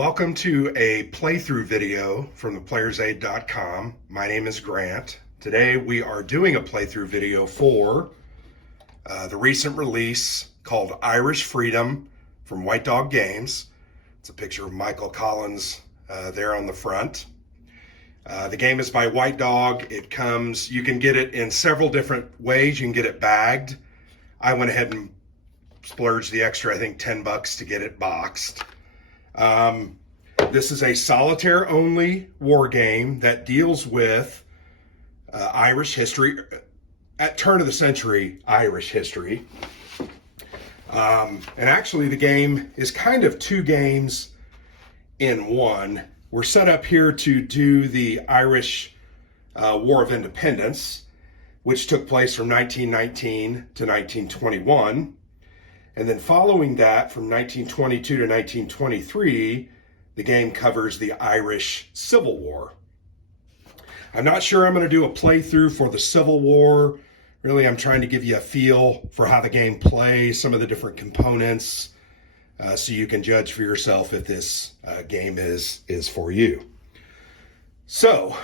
Welcome to a playthrough video from theplayersaid.com. My name is Grant. Today we are doing a playthrough video for the recent release called Irish Freedom from White Dog Games. It's a picture of Michael Collins there on the front. The game is by White Dog. You can get it in several different ways. You can get it bagged. I went ahead and splurged the extra, I think, $10 to get it boxed. This is a solitaire only war game that deals with Irish history, at turn of the century Irish history. And actually the game is kind of two games in one. We're set up here to do the Irish War of Independence, which took place from 1919 to 1921. And then following that, from 1922 to 1923, the game covers the Irish Civil War. I'm not sure I'm going to do a playthrough for the Civil War. Really, I'm trying to give you a feel for how the game plays, some of the different components, so you can judge for yourself if this game is for you. So,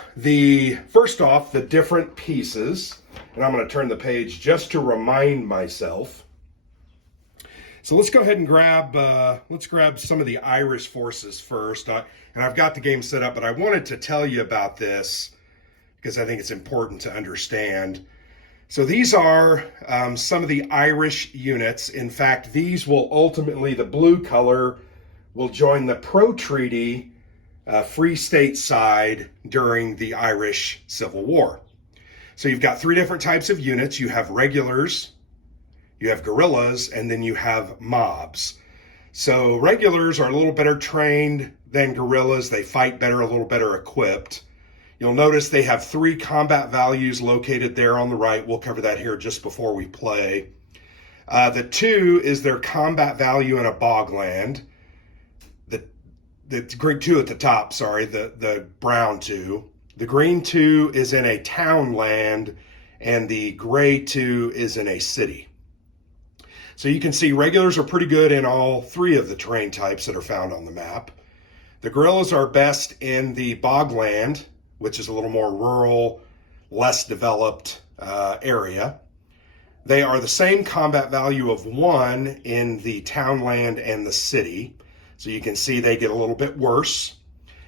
first off, the different pieces, and I'm going to turn the page just to remind myself. So let's go ahead and grab some of the Irish forces first. And I've got the game set up, but I wanted to tell you about this because I think it's important to understand. So these are some of the Irish units. In fact, these will ultimately, the blue color will join the pro-treaty Free State side during the Irish Civil War. So you've got three different types of units. You have regulars, you have guerrillas, and then you have mobs. So regulars are a little better trained than guerrillas. They fight better, a little better equipped. You'll notice they have three combat values located there on the right. We'll cover that here just before we play. The 2 is their combat value in a bogland. The green 2 at the top, the brown 2. The green 2 is in a townland, and the gray 2 is in a city. So you can see regulars are pretty good in all three of the terrain types that are found on the map. The guerrillas are best in the bogland, which is a little more rural, less developed area. They are the same combat value of 1 in the townland and the city. So you can see they get a little bit worse.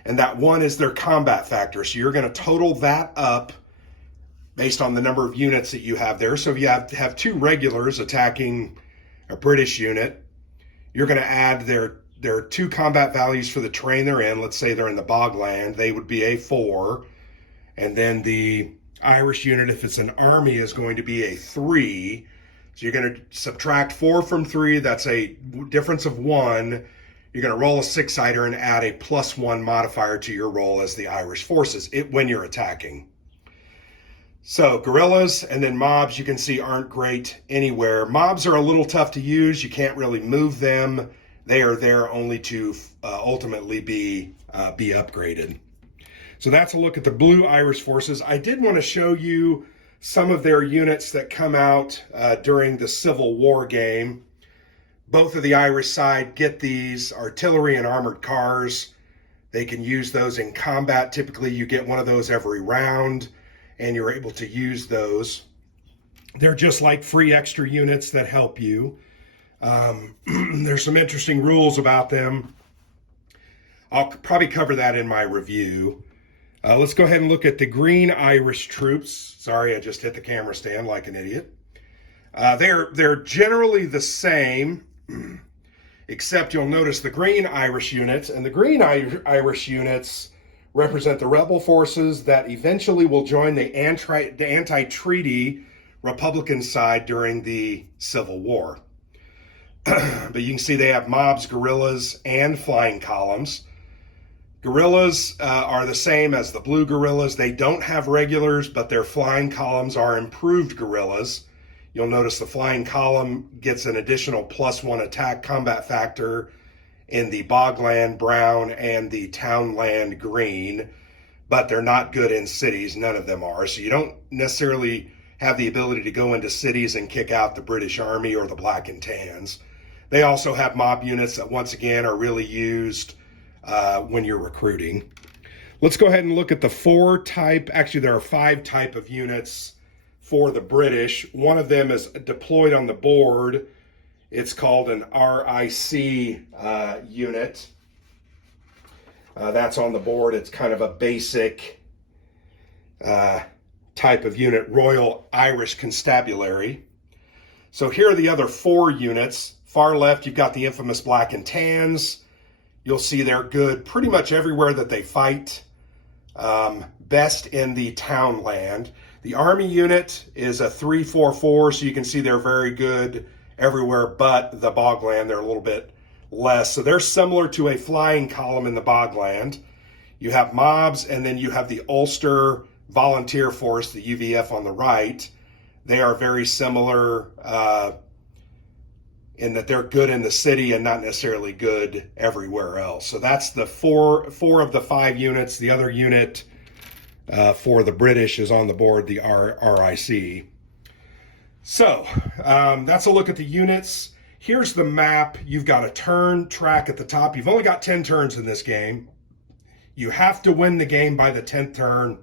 And that 1 is their combat factor. So you're going to total that up based on the number of units that you have there. So if you have 2 regulars attacking a British unit, you're going to add their 2 combat values for the terrain they're in. Let's say they're in the bogland, they would be a 4. And then the Irish unit, if it's an army, is going to be a 3. So you're going to subtract 4 from 3. That's a difference of 1. You're going to roll a 6-sider and add a +1 modifier to your roll as the Irish forces when you're attacking. So guerrillas and then mobs, you can see, aren't great anywhere. Mobs are a little tough to use. You can't really move them. They are there only to ultimately be upgraded. So that's a look at the blue Irish forces. I did want to show you some of their units that come out during the Civil War game. Both of the Irish side get these artillery and armored cars. They can use those in combat. Typically, you get one of those every round, and you're able to use those. They're just like free extra units that help you. There's some interesting rules about them. I'll probably cover that in my review. Let's go ahead and look at the green Irish troops. Sorry, I just hit the camera stand like an idiot. They're generally the same, except you'll notice the green Irish units, and the green Irish units represent the rebel forces that eventually will join the anti-treaty Republican side during the Civil War. But you can see they have mobs, guerrillas, and flying columns. Guerrillas are the same as the blue guerrillas. They don't have regulars, but their flying columns are improved guerrillas. You'll notice the flying column gets an additional +1 attack combat factor in the bogland brown and the townland green, but they're not good in cities. None of them are. So you don't necessarily have the ability to go into cities and kick out the British Army or the Black and Tans. They also have mob units that, once again, are really used when you're recruiting. Let's go ahead and look at the actually there are 5 type of units for the British. One of them is deployed on the board. It's called an RIC unit. That's on the board. It's kind of a basic type of unit, Royal Irish Constabulary. So here are the other 4 units. Far left, you've got the infamous Black and Tans. You'll see they're good pretty much everywhere that they fight. Best in the townland. The Army unit is a 3-4-4, so you can see they're very good everywhere but the bogland. They're a little bit less. So they're similar to a flying column in the bogland. You have mobs, and then you have the Ulster Volunteer Force, the UVF on the right. They are very similar in that they're good in the city and not necessarily good everywhere else. So that's the four of the 5 units. The other unit for the British is on the board, the RIC. So that's a look at the units. Here's the map. You've got a turn track at the top. You've only got 10 turns in this game. You have to win the game by the 10th turn,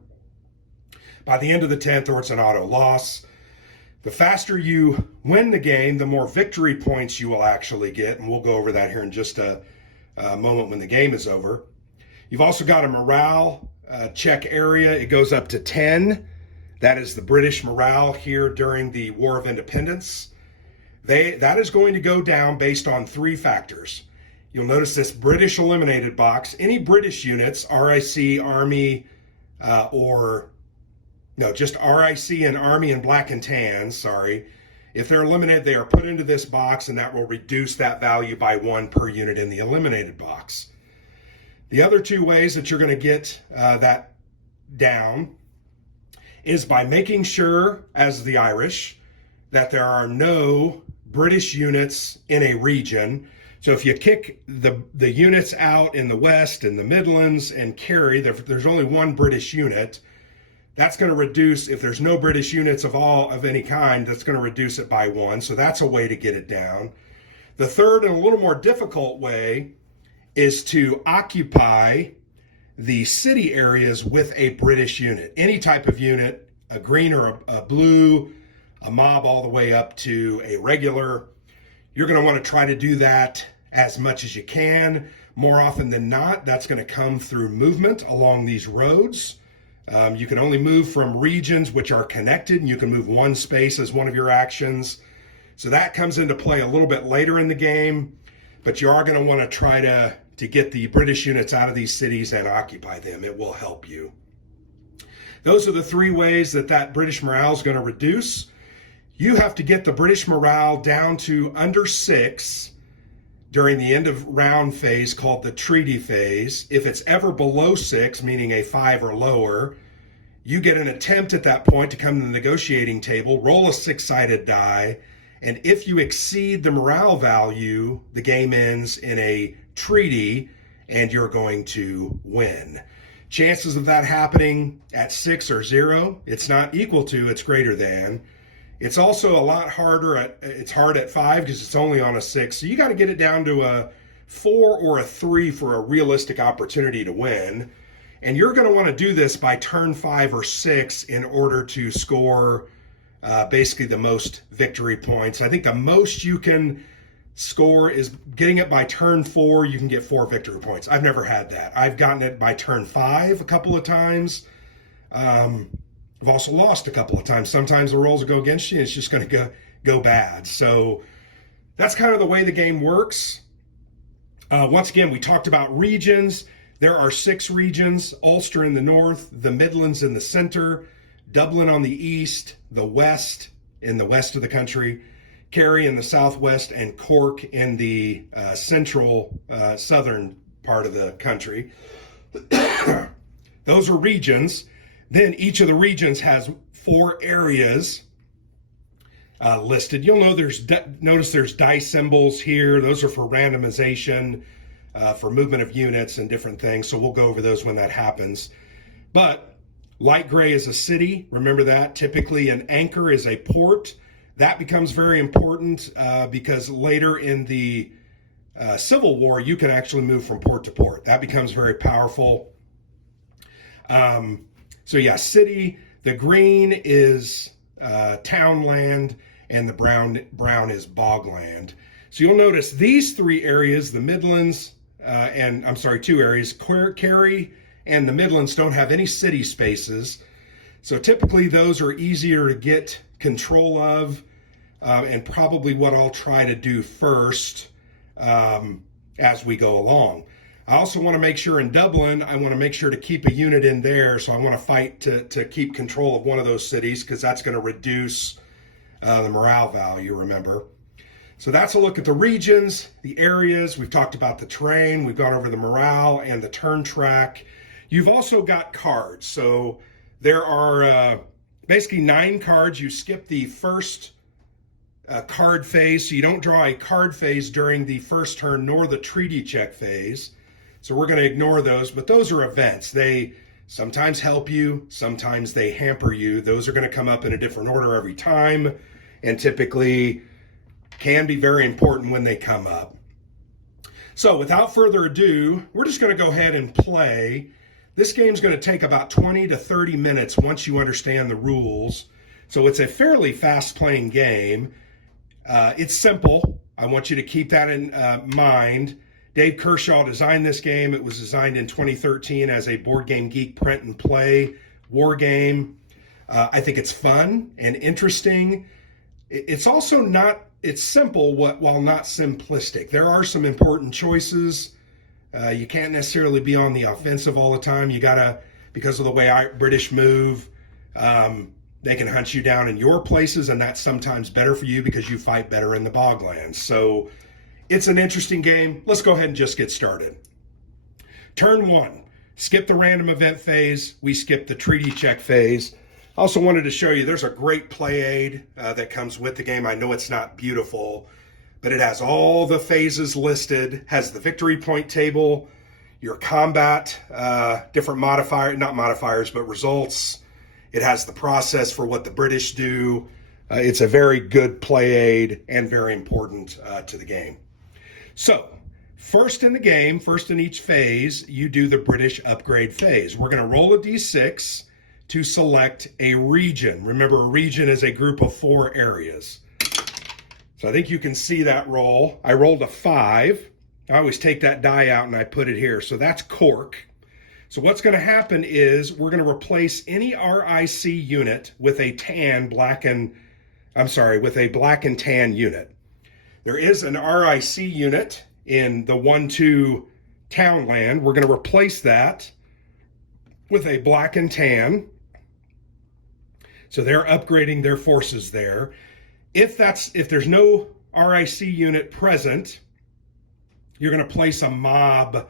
by the end of the 10th, or it's an auto loss. The faster you win the game, the more victory points you will actually get, and we'll go over that here in just a moment when the game is over. You've also got a morale check area. It goes up to 10. That is the British morale here during the War of Independence. That is going to go down based on 3 factors. You'll notice this British eliminated box. Any British units, RIC, Army, just RIC and Army and Black and Tans, sorry. If they're eliminated, they are put into this box, and that will reduce that value by 1 per unit in the eliminated box. The other 2 ways that you're going to get that down is by making sure, as the Irish, that there are no British units in a region. So if you kick the units out in the West and the Midlands and Kerry, there's only 1 British unit. That's going to reduce, if there's no British units of any kind, that's going to reduce it by 1. So that's a way to get it down. The third and a little more difficult way is to occupy the city areas with a British unit. Any type of unit, a green or a blue, a mob all the way up to a regular. You're going to want to try to do that as much as you can. More often than not, that's going to come through movement along these roads. You can only move from regions which are connected, and you can move 1 space as one of your actions. So that comes into play a little bit later in the game, but you are going to want to try to get the British units out of these cities and occupy them. It will help you. Those are the 3 ways that British morale is going to reduce. You have to get the British morale down to under 6 during the end of round phase, called the treaty phase. If it's ever below 6, meaning a 5 or lower, you get an attempt at that point to come to the negotiating table, roll a 6-sided die, and if you exceed the morale value, the game ends in a treaty and you're going to win. Chances of that happening at 6 or 0, it's not equal to, it's greater than. It's also a lot harder it's hard at 5 because it's only on a 6. So you got to get it down to a 4 or a 3 for a realistic opportunity to win. And you're going to want to do this by turn 5 or 6 in order to score basically the most victory points. I think the most you can score is getting it by turn 4. You can get 4 victory points. I've never had that. I've gotten it by turn 5 a couple of times. I've also lost a couple of times. Sometimes the rolls will go against you and it's just going to go bad. So that's kind of the way the game works. Once again, we talked about regions. There are 6 regions: Ulster in the north, the Midlands in the center, Dublin on the east, the west in the west of the country, Kerry in the southwest, and Cork in the central southern part of the country. Those are regions. Then each of the regions has 4 areas listed. You'll know notice there's dice symbols here. Those are for randomization, for movement of units and different things. So we'll go over those when that happens. But light gray is a city. Remember that. Typically an anchor is a port. That becomes very important because later in the Civil War, you can actually move from port to port. That becomes very powerful. So yeah, city, the green is townland, and the brown is bogland. So you'll notice these three areas, the Midlands, and I'm sorry, two areas, Kerry and the Midlands don't have any city spaces. So typically those are easier to get control of, and probably what I'll try to do first as we go along. I also want to make sure in Dublin, I want to make sure to keep a unit in there. So I want to fight to keep control of one of those cities, because that's going to reduce the morale value, remember. So that's a look at the regions, the areas. We've talked about the terrain. We've gone over the morale and the turn track. You've also got cards. So there are basically 9 cards. You skip the first card phase, so you don't draw a card phase during the first turn nor the treaty check phase. So we're going to ignore those, but those are events. They sometimes help you, sometimes they hamper you. Those are going to come up in a different order every time, and typically can be very important when they come up. So without further ado, we're just going to go ahead and play. This game's going to take about 20 to 30 minutes once you understand the rules. So it's a fairly fast-playing game. It's simple. I want you to keep that in mind. Dave Kershaw designed this game. It was designed in 2013 as a Board Game Geek print and play war game. I think it's fun and interesting. It's also it's simple while not simplistic. There are some important choices. You can't necessarily be on the offensive all the time. You gotta, because of the way British move, they can hunt you down in your places, and that's sometimes better for you because you fight better in the boglands. So it's an interesting game. Let's go ahead and just get started. Turn 1, skip the random event phase. We skip the treaty check phase. I also wanted to show you there's a great play aid that comes with the game. I know it's not beautiful, but it has all the phases listed, has the victory point table, your combat, different not modifiers, but results. It has the process for what the British do. It's a very good play aid and very important to the game. So first in the game, first in each phase, you do the British upgrade phase. We're going to roll a d6 to select a region. Remember, a region is a group of 4 areas. So I think you can see that roll. I rolled a 5. I always take that die out and I put it here. So that's Cork. So what's going to happen is we're going to replace any RIC unit with a with a black and tan unit. There is an RIC unit in the 1-2 Townland. We're going to replace that with a black and tan. So they're upgrading their forces there. If there's no RIC unit present, you're going to place a mob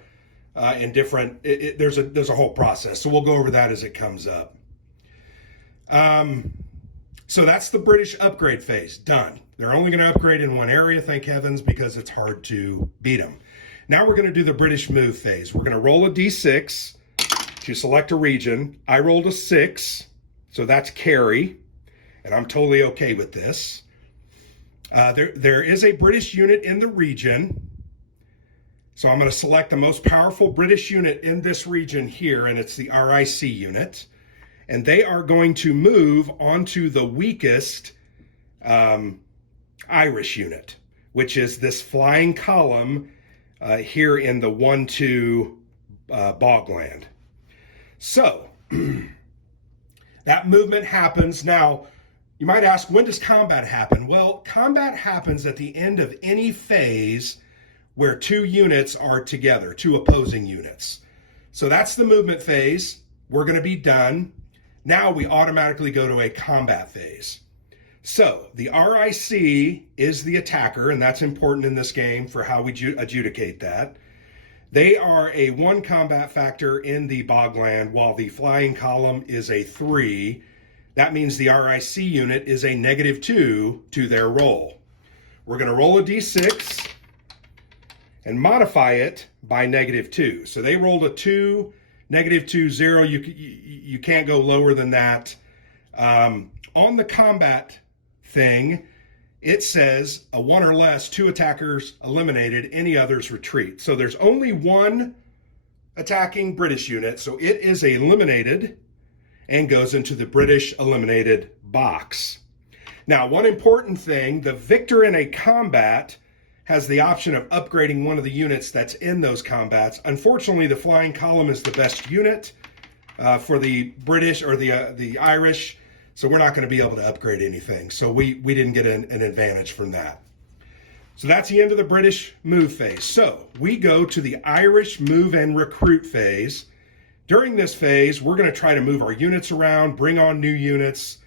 in different. There's a whole process. So we'll go over that as it comes up. So that's the British upgrade phase done. They're only going to upgrade in one area, thank heavens, because it's hard to beat them. Now we're going to do the British move phase. We're going to roll a d6 to select a region. I rolled a 6, so that's Kerry, and I'm totally okay with this. There is a British unit in the region, so I'm going to select the most powerful British unit in this region here, and it's the RIC unit. And they are going to move onto the weakest Irish unit, which is this flying column here in the 1-2 bogland. So that movement happens. Now, you might ask, when does combat happen? Well, combat happens at the end of any phase where 2 units are together, 2 opposing units. So that's the movement phase. We're going to be done. Now we automatically go to a combat phase. So the RIC is the attacker, and that's important in this game for how we adjudicate that. They are a 1 combat factor in the bogland, while the flying column is a 3. That means the RIC unit is a -2 to their roll. We're going to roll a d6 and modify it by -2. So they rolled a 2, -2, 0. You can't go lower than that. On the combat thing, it says a 1 or less, 2 attackers eliminated, any others retreat. So there's only 1 attacking British unit, so it is eliminated and goes into the British eliminated box. Now, one important thing, the victor in a combat has the option of upgrading one of the units that's in those combats. Unfortunately, the flying column is the best unit for the British or the Irish, so we're not going to be able to upgrade anything. So we didn't get an advantage from that. So that's the end of the British move phase. So we go to the Irish move and recruit phase. During this phase, we're going to try to move our units around, bring on new units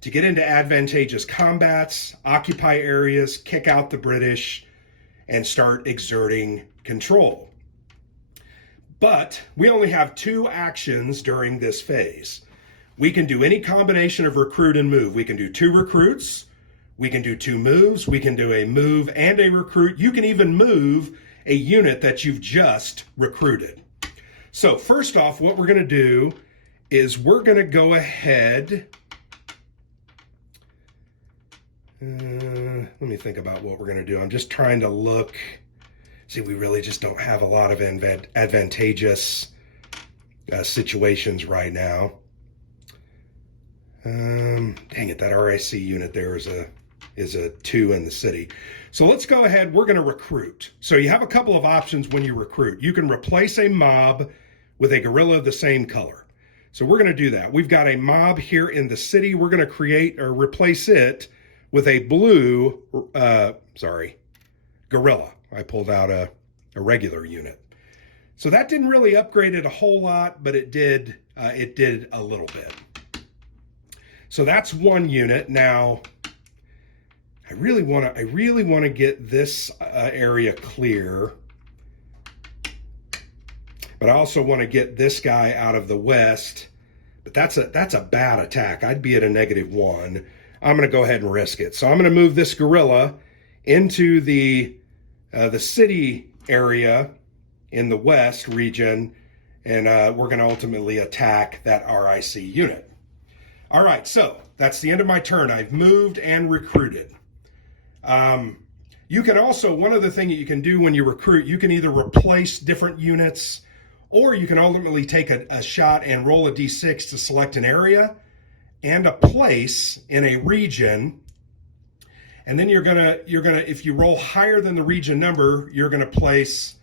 to get into advantageous combats, occupy areas, kick out the British, and start exerting control. But we only have 2 actions during this phase. We can do any combination of recruit and move. We can do 2 recruits, we can do 2 moves, we can do a move and a recruit. You can even move a unit that you've just recruited. So first off, what we're going to do is we're going to go ahead. Let me think about what we're going to do. I'm just trying to look. See, we really just don't have a lot of advantageous situations right now. Dang it, that RIC unit there is a 2 in the city. So let's go ahead. We're going to recruit. So you have a couple of options when you recruit. You can replace a mob with a guerrilla of the same color. So we're going to do that. We've got a mob here in the city. We're going to create or replace it with a blue, guerrilla. I pulled out a regular unit. So that didn't really upgrade it a whole lot, but it did a little bit. So that's 1 unit. Now, I really want to get this area clear, but I also want to get this guy out of the west. But that's a bad attack. I'd be at a -1. I'm going to go ahead and risk it. So I'm going to move this guerrilla into the city area in the west region, and we're going to ultimately attack that RIC unit. All right, so that's the end of my turn. I've moved and recruited. You can also, one other thing that you can do when you recruit, you can either replace different units, or you can ultimately take a shot and roll a d6 to select an area and a place in a region, and then you're gonna if you roll higher than the region number, you're gonna place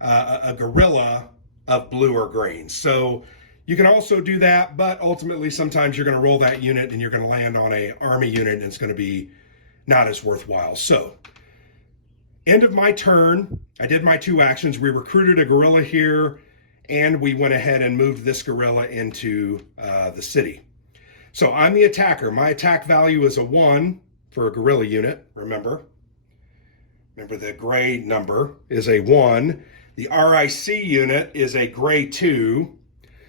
a guerrilla of blue or green. So you can also do that, but ultimately sometimes you're gonna roll that unit and you're gonna land on a army unit and it's gonna be not as worthwhile. So end of my turn, I did my 2 actions. We recruited a guerrilla here, and we went ahead and moved this guerrilla into the city. So I'm the attacker. My attack value is a 1 for a guerrilla unit, remember. Remember the gray number is a 1. The RIC unit is a gray 2.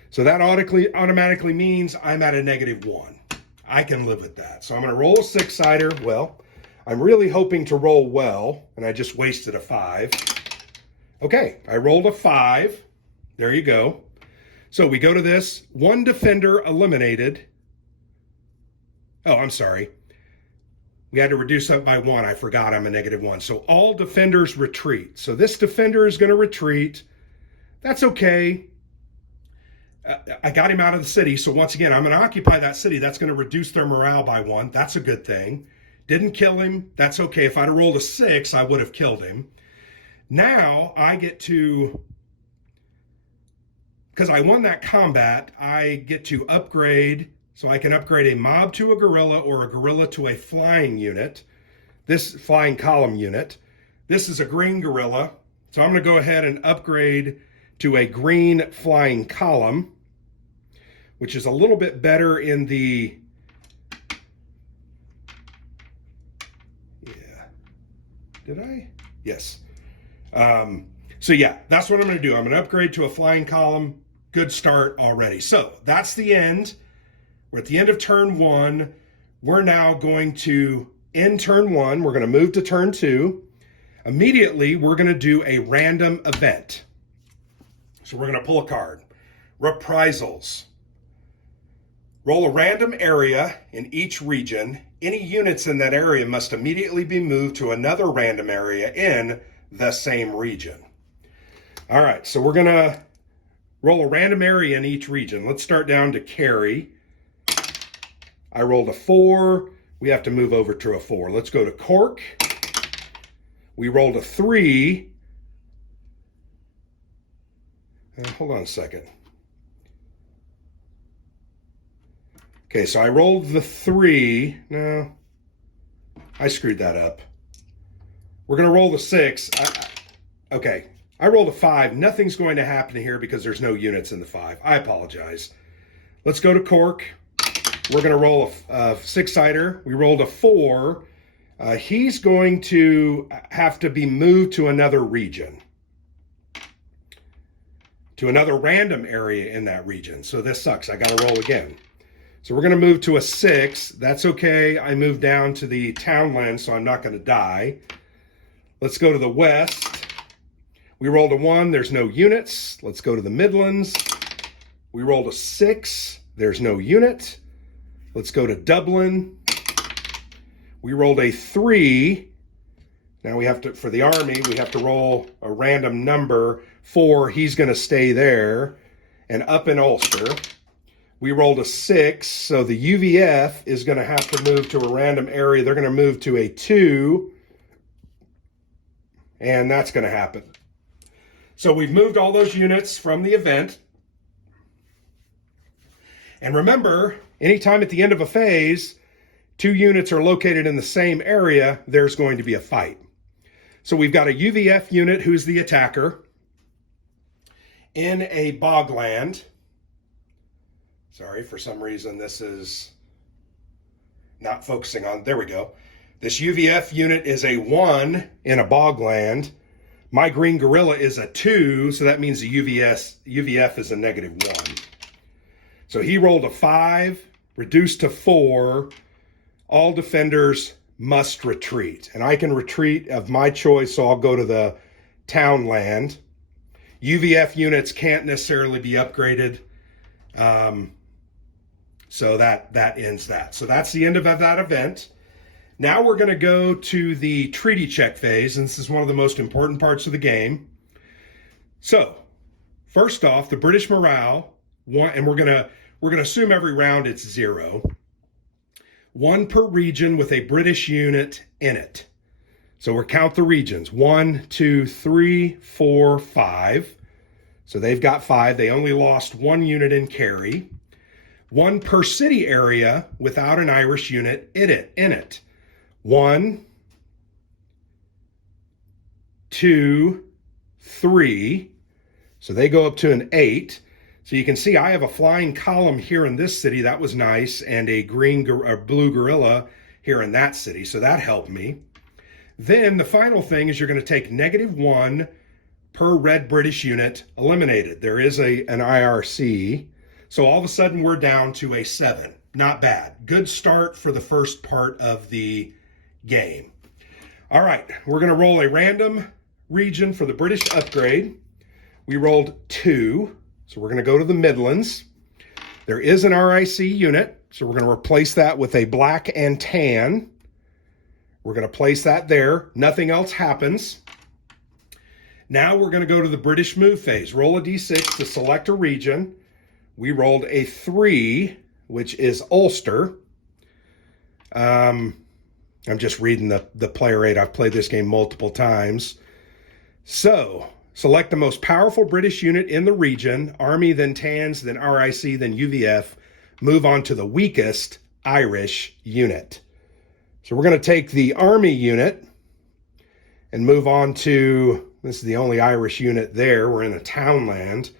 So that automatically means I'm at a -1. I can live with that. So I'm going to roll a 6-sider. Well, I'm really hoping to roll well, and I just wasted a 5. Okay, I rolled a 5. There you go. So we go to this. 1 defender eliminated. Oh, I'm sorry. We had to reduce that by 1. I forgot I'm a -1. So all defenders retreat. So this defender is going to retreat. That's okay. I got him out of the city. So once again, I'm going to occupy that city. That's going to reduce their morale by 1. That's a good thing. Didn't kill him. That's okay. If I'd have rolled a 6, I would have killed him. Now I get to, because I won that combat, I get to upgrade. So I can upgrade a mob to a guerrilla or a guerrilla to a flying unit. This flying column unit. This is a green guerrilla. So I'm going to go ahead and upgrade to a green flying column, which is a little bit better in the, did I? Yes. So yeah, that's what I'm going to do. I'm going to upgrade to a flying column. Good start already. So that's the end. We're at the end of turn 1. We're now going to end turn 1. We're going to move to turn 2. Immediately, we're going to do a random event. So we're going to pull a card. Reprisals. Roll a random area in each region. Any units in that area must immediately be moved to another random area in the same region. All right, so we're gonna roll a random area in each region. Let's start down to Cary. I rolled a 4. We have to move over to a 4. Let's go to Cork. We rolled a 3. Hold on a second. Okay, so I rolled the 3. No, I screwed that up. We're going to roll the 6. Okay, I rolled a 5. Nothing's going to happen here because there's no units in the 5. I apologize. Let's go to Cork. We're going to roll a 6-sider. We rolled a 4. He's going to have to be moved to another region, to another random area in that region. So this sucks. I got to roll again. So we're going to move to a 6. That's okay. I moved down to the townland, so I'm not going to die. Let's go to the west. We rolled a 1. There's no units. Let's go to the Midlands. We rolled a 6. There's no unit. Let's go to Dublin. We rolled a 3. Now we have to, for the army, we have to roll a random number. 4, he's going to stay there. And up in Ulster, we rolled a 6. So the UVF is going to have to move to a random area. They're going to move to a 2. And that's going to happen. So we've moved all those units from the event. And remember, anytime at the end of a phase, 2 units are located in the same area, there's going to be a fight. So we've got a UVF unit who's the attacker in a bogland. Sorry, for some reason this is not focusing on. There we go. This UVF unit is a 1 in a bogland. My green gorilla is a 2, so that means the UVF is a -1. So he rolled a 5, reduced to 4. All defenders must retreat. And I can retreat of my choice, so I'll go to the townland. UVF units can't necessarily be upgraded. So that ends that. So that's the end of that event. Now we're going to go to the treaty check phase, and this is one of the most important parts of the game. So, first off, the British morale, and we're going to assume every round it's 0. 1 per region with a British unit in it. So we'll count the regions. 1, 2, 3, 4, 5. So they've got 5. They only lost 1 unit in Cary. 1 per city area without an Irish unit in it. 1, 2, 3. So they go up to an 8. So you can see I have a flying column here in this city. That was nice. And a blue gorilla here in that city. So that helped me. Then the final thing is you're going to take -1 per red British unit eliminated. There is an IRC. So all of a sudden we're down to a 7. Not bad. Good start for the first part of the game. All right, we're going to roll a random region for the British upgrade. We rolled 2. So we're going to go to the Midlands. There is an RIC unit, so we're going to replace that with a black and tan. We're going to place that there. Nothing else happens. Now we're going to go to the British move phase. Roll a d6 to select a region. We rolled a 3, which is Ulster. I'm just reading the player aid. I've played this game multiple times. So select the most powerful British unit in the region, Army, then TANS, then RIC, then UVF. Move on to the weakest Irish unit. So we're going to take the Army unit and move on to, this is the only Irish unit there. We're in a townland.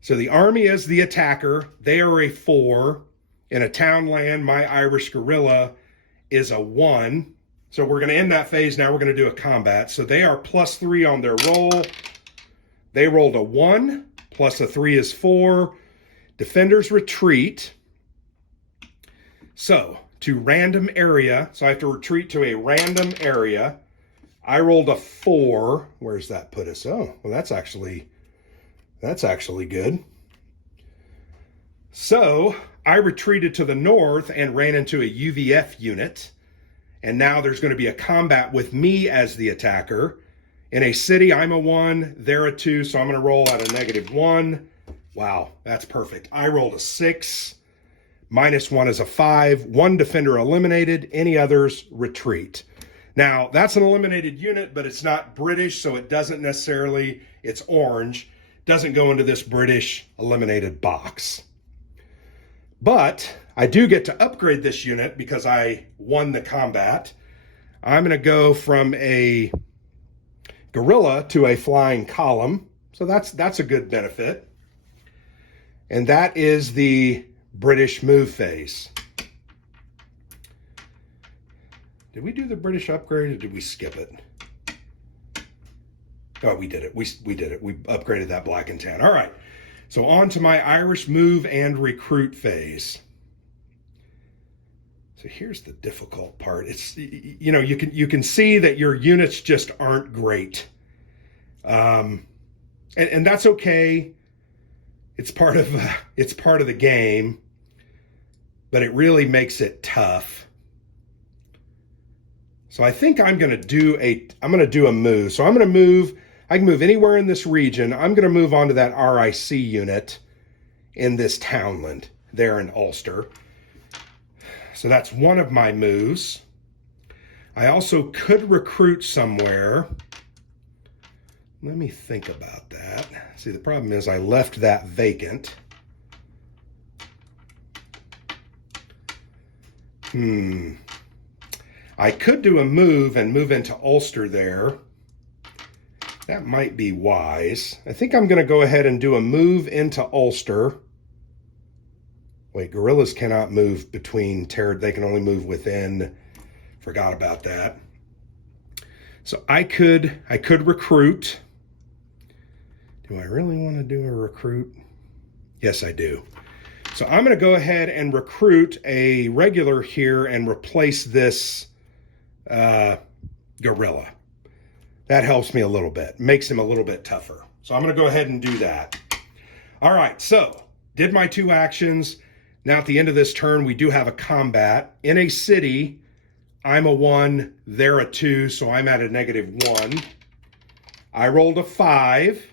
So the Army is the attacker. They are a 4. In a townland, my Irish gorilla is a 1. So we're going to end that phase. Now we're going to do a combat. So they are +3 on their roll. They rolled a 1, plus a 3 is 4. Defenders retreat. So to random area. So I have to retreat to a random area. I rolled a 4. Where's that put us? Oh, well, that's actually good. So I retreated to the north and ran into a UVF unit. And now there's going to be a combat with me as the attacker. In a city, I'm a 1, they're a 2, so I'm going to roll at a -1. Wow, that's perfect. I rolled a 6. -1 is a 5. 1 defender eliminated. Any others retreat. Now, that's an eliminated unit, but it's not British, so it doesn't necessarily, it's orange, doesn't go into this British eliminated box. But I do get to upgrade this unit because I won the combat. I'm going to go from a guerrilla to a flying column. So that's a good benefit. And that is the British move phase. Did we do the British upgrade or did we skip it? Oh, we did it. We did it. We upgraded that black and tan. All right. So on to my Irish move and recruit phase. So here's the difficult part. It's, you know, you can see that your units just aren't great. And that's okay. It's part of the game, but it really makes it tough. So I think I'm going to do a move. So I'm going to move. I can move anywhere in this region. I'm going to move on to that RIC unit in this townland there in Ulster. So that's one of my moves. I also could recruit somewhere. Let me think about that. See, the problem is I left that vacant. I could do a move and move into Ulster there. That might be wise. I think I'm going to go ahead and do a move into Ulster. Wait, guerrillas cannot move between they can only move within. Forgot about that. So I could recruit. Do I really want to do a recruit? Yes, I do. So I'm going to go ahead and recruit a regular here and replace this guerrilla. That helps me a little bit, makes him a little bit tougher. So I'm going to go ahead and do that. All right, so did my 2 actions. Now at the end of this turn, we do have a combat. In a city, I'm a 1, they're a 2, so I'm at a -1. I rolled a 5.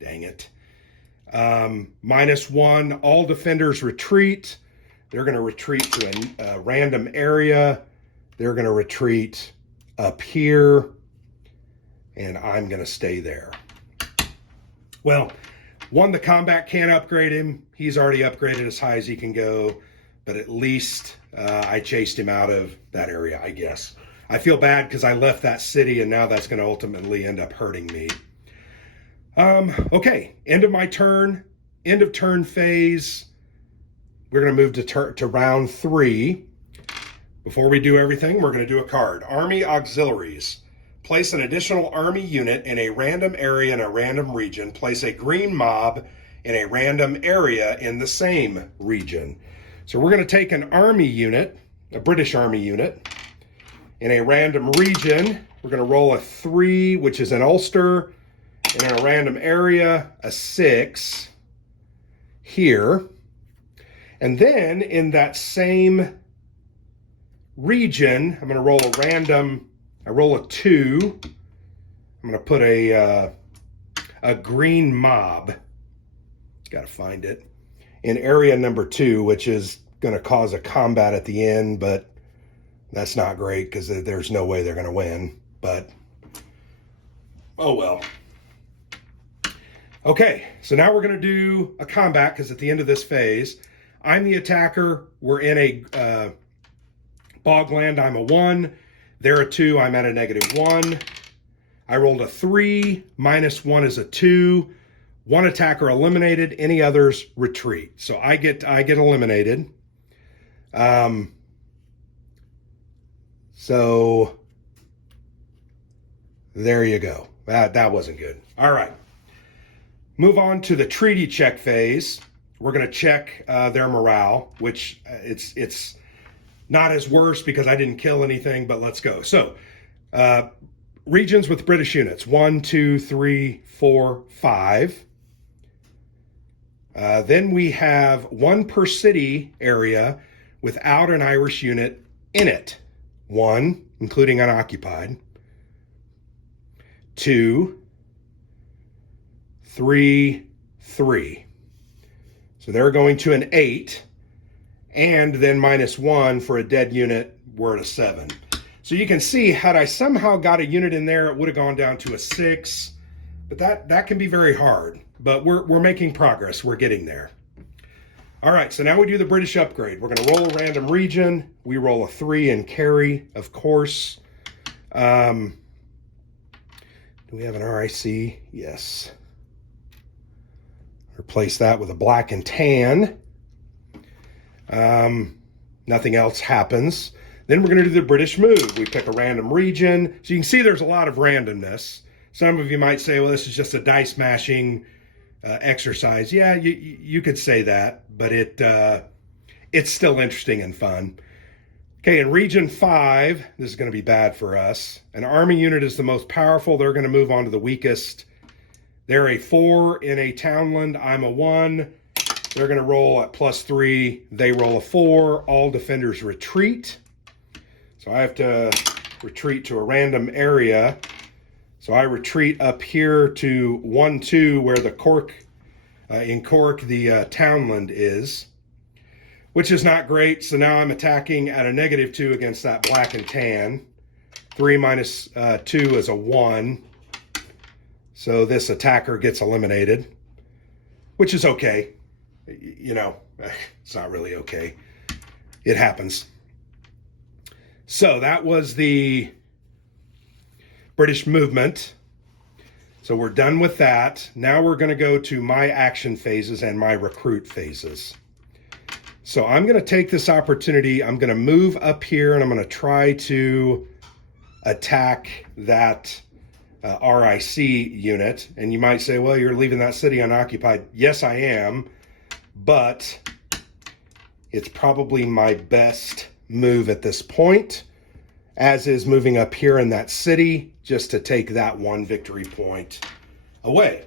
Dang it. -1, all defenders retreat. They're going to retreat to a random area. They're going to retreat up here. And I'm going to stay there. Well, 1, the combat can't upgrade him. He's already upgraded as high as he can go. But at least I chased him out of that area, I guess. I feel bad because I left that city, and now that's going to ultimately end up hurting me. Okay, end of my turn. End of turn phase. We're going to move to round 3. Before we do everything, we're going to do a card. Army Auxiliaries. Place an additional army unit in a random area in a random region. Place a green mob in a random area in the same region. So we're going to take an army unit, a British army unit, in a random region. We're going to roll a 3, which is an Ulster, and in a random area, a 6 here. And then in that same region, I'm going to roll a random. I roll a 2. I'm going to put a green mob. Got to find it. In area number 2, which is going to cause a combat at the end, but that's not great because there's no way they're going to win. But, oh well. Okay, so now we're going to do a combat because at the end of this phase, I'm the attacker. We're in a bogland. I'm a 1. They're a 2. I'm at a -1. I rolled a 3. -1 is a 2. 1 attacker eliminated. Any others retreat. So I get eliminated. So there you go. That wasn't good. All right. Move on to the treaty check phase. We're going to check their morale, which it's not as worse because I didn't kill anything, but let's go. So, regions with British units, 1, 2, 3, 4, 5. Then we have one per city area without an Irish unit in it. 1, including unoccupied. 2, 3, 3. So they're going to an 8, and then -1 for a dead unit, we're at a 7. So you can see, had I somehow got a unit in there, it would have gone down to a 6, but that can be very hard. But we're making progress. We're getting there. All right, so now we do the British upgrade. We're going to roll a random region. We roll a 3 in Kerry, of course. Do we have an RIC? Yes. Replace that with a black and tan. Nothing else happens. Then we're going to do the British move. We pick a random region. So you can see there's a lot of randomness. Some of you might say, well, this is just a dice mashing exercise. Yeah, you could say that, but it's still interesting and fun. Okay, in Region 5, this is going to be bad for us. An army unit is the most powerful. They're going to move on to the weakest. They're a 4 in a townland. I'm a 1. They're going to roll at +3. They roll a 4. All defenders retreat. So I have to retreat to a random area. So I retreat up here to 1-2 where the Cork, in Cork, the townland is, which is not great. So now I'm attacking at a -2 against that black and tan. 3 minus 2 is a 1. So this attacker gets eliminated, which is okay. You know, it's not really okay. It happens. So that was the British movement. So we're done with that. Now we're going to go to my action phases and my recruit phases. So I'm going to take this opportunity. I'm going to move up here and I'm going to try to attack that RIC unit. And you might say, well, you're leaving that city unoccupied. Yes, I am. But it's probably my best move at this point, as is moving up here in that city just to take that one victory point away.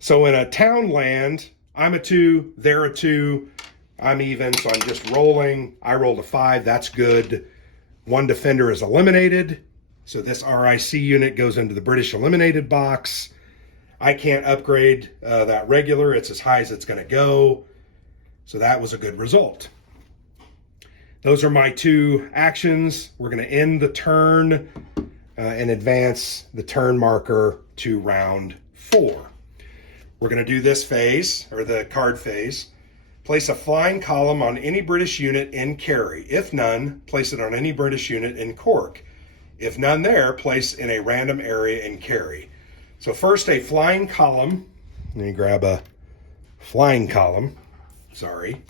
So in a townland, I'm a 2, they're a 2, I'm even, so I'm just rolling. I rolled a 5, that's good. One defender is eliminated, so this RIC unit goes into the British eliminated box. I can't upgrade that regular, it's as high as it's going to go, so that was a good result. Those are my 2 actions. We're going to end the turn and advance the turn marker to round 4. We're going to do this phase, or the card phase. Place a flying column on any British unit in Kerry. If none, place it on any British unit in Cork. If none there, place in a random area in Kerry. So first, a flying column. Let me grab a flying column. Sorry.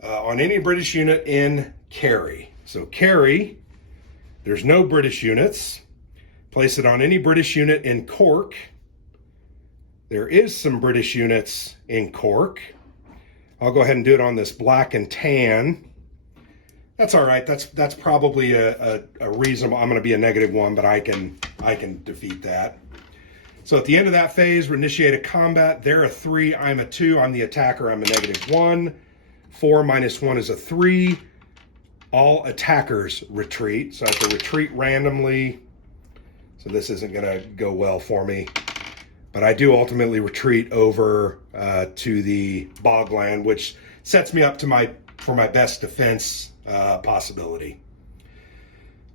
On any British unit in Kerry. So Kerry, there's no British units. Place it on any British unit in Cork. There is some British units in Cork. I'll go ahead and do it on this black and tan. That's all right. That's probably a reasonable. I'm going to be a -1, but I can defeat that. So at the end of that phase, we initiate a combat. They're a 3. I'm a 2. I'm the attacker. I'm a -1. 4 minus 1 is a 3. All attackers retreat. So I have to retreat randomly. So this isn't going to go well for me. But I do ultimately retreat over to the bogland, which sets me up for my best defense possibility.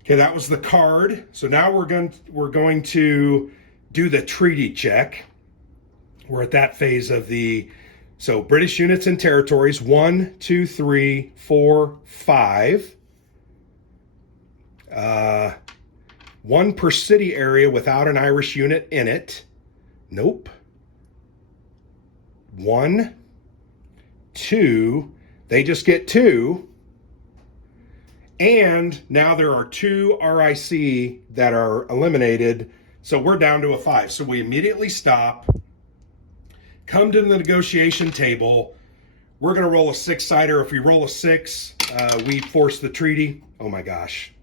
Okay, that was the card. So now we're going to do the treaty check. We're at that phase of the. So British units and territories, 1, 2, 3, 4, 5. 1 per city area without an Irish unit in it. Nope. 1, 2, they just get 2. And now there are 2 RIC that are eliminated. So we're down to a 5. So we immediately stop. Come to the negotiation table. We're going to roll a 6-sider. If we roll a 6, we force the treaty. Oh my gosh.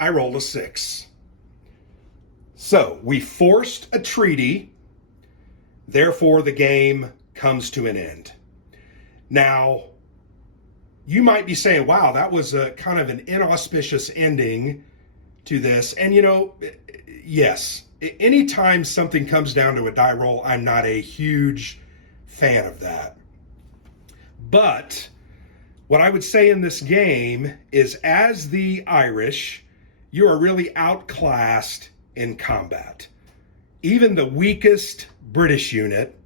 I rolled a 6. So we forced a treaty. Therefore, the game comes to an end. Now, you might be saying, wow, that was a kind of an inauspicious ending to this. And yes, anytime something comes down to a die roll, I'm not a huge fan of that. But what I would say in this game is, as the Irish, you are really outclassed in combat. Even the weakest British unit,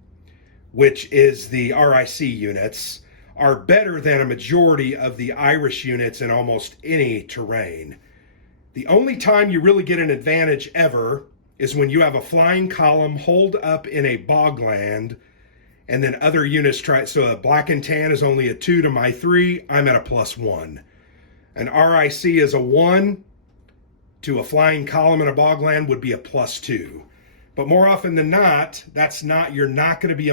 which is the RIC units, are better than a majority of the Irish units in almost any terrain. The only time you really get an advantage ever is when you have a flying column holed up in a bogland, and then other units try. So a black and tan is only a 2 to my 3. I'm at a +1. An RIC is a 1 to a flying column in a bogland would be a +2. But more often than not, you're not going to be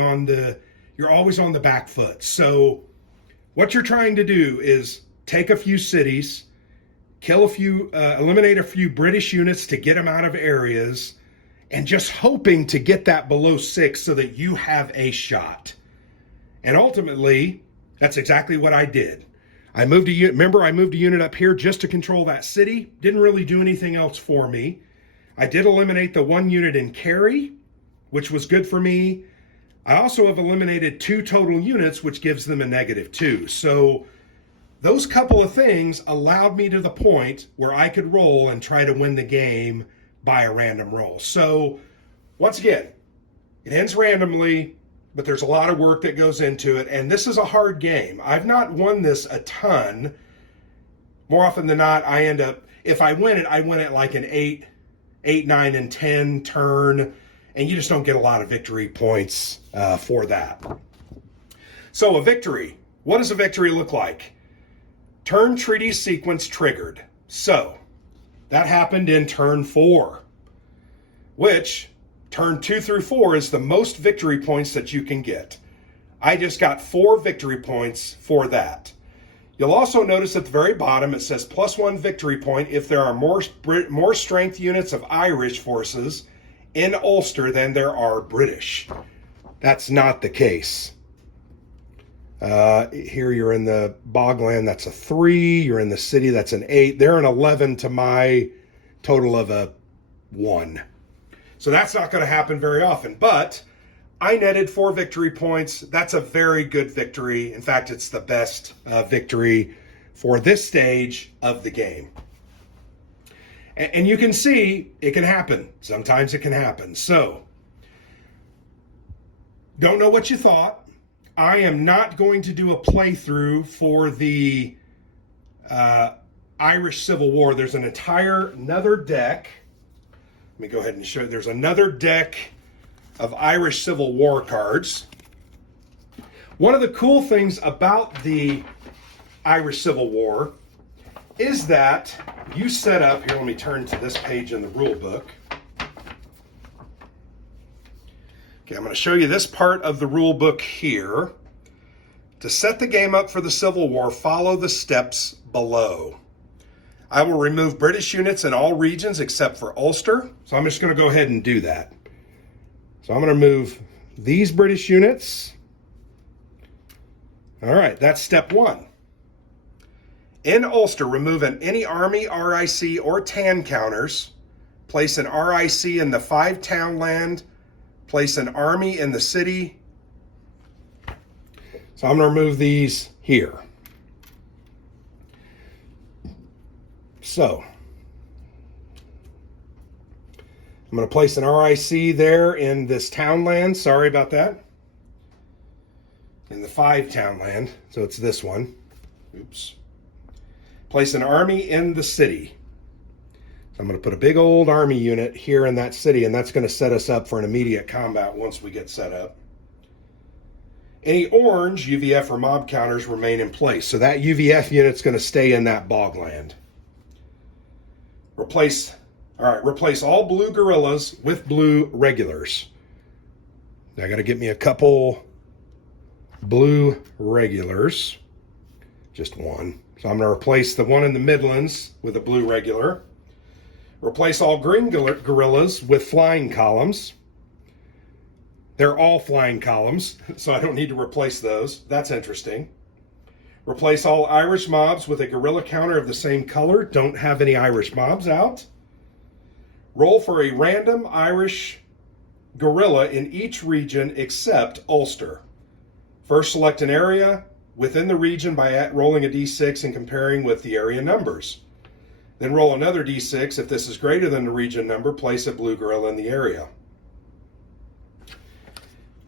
you're always on the back foot. So what you're trying to do is take a few cities, eliminate a few British units to get them out of areas, and just hoping to get that below 6 so that you have a shot. And ultimately, that's exactly what I did. I moved a unit up here just to control that city. Didn't really do anything else for me. I did eliminate the 1 unit in Kerry, which was good for me. I also have eliminated 2 total units, which gives them a -2. So those couple of things allowed me to the point where I could roll and try to win the game by a random roll. So once again, it ends randomly, but there's a lot of work that goes into it. And this is a hard game. I've not won this a ton. More often than not, if I win it like an 8, 9, and 10 turn, and you just don't get a lot of victory points for that. So a victory. What does a victory look like? Turn treaty sequence triggered. So that happened in turn 4, which turn 2 through 4 is the most victory points that you can get. I just got 4 victory points for that. You'll also notice at the very bottom it says +1 victory point if there are more strength units of Irish forces in Ulster than there are British. That's not the case. Here you're in the bogland, that's a 3. You're in the city, that's an 8. They're an 11 to my total of a 1. So that's not going to happen very often. But I netted 4 victory points. That's a very good victory. In fact, it's the best victory for this stage of the game. And you can see it can happen. Sometimes it can happen. So, don't know what you thought. I am not going to do a playthrough for the Irish Civil War. There's another deck. Let me go ahead and show you. There's another deck of Irish Civil War cards. One of the cool things about the Irish Civil War is that you set up, here let me turn to this page in the rule book. Okay, I'm going to show you this part of the rule book here. To set the game up for the Civil War, follow the steps below. I will remove British units in all regions except for Ulster. So I'm just going to go ahead and do that. So I'm going to move these British units. All right, that's step 1. In Ulster, remove any army, RIC, or TAN counters. Place an RIC in the 5 townland. Place an army in the city. So I'm going to remove these here. So I'm going to place an RIC there in this townland. Sorry about that. In the 5 townland. So it's this one. Oops. Place an army in the city. So I'm going to put a big old army unit here in that city, and that's going to set us up for an immediate combat once we get set up. Any orange UVF or mob counters remain in place. So that UVF unit's going to stay in that bogland. Replace all blue guerrillas with blue regulars. Now I got to get me a couple blue regulars. Just one. So I'm going to replace the one in the Midlands with a blue regular. Replace all green guerrillas with flying columns. They're all flying columns, so I don't need to replace those. That's interesting. Replace all Irish mobs with a guerrilla counter of the same color. Don't have any Irish mobs out. Roll for a random Irish guerrilla in each region except Ulster. First, select an area within the region by rolling a d6 and comparing with the area numbers. Then roll another d6. If this is greater than the region number, place a blue guerrilla in the area.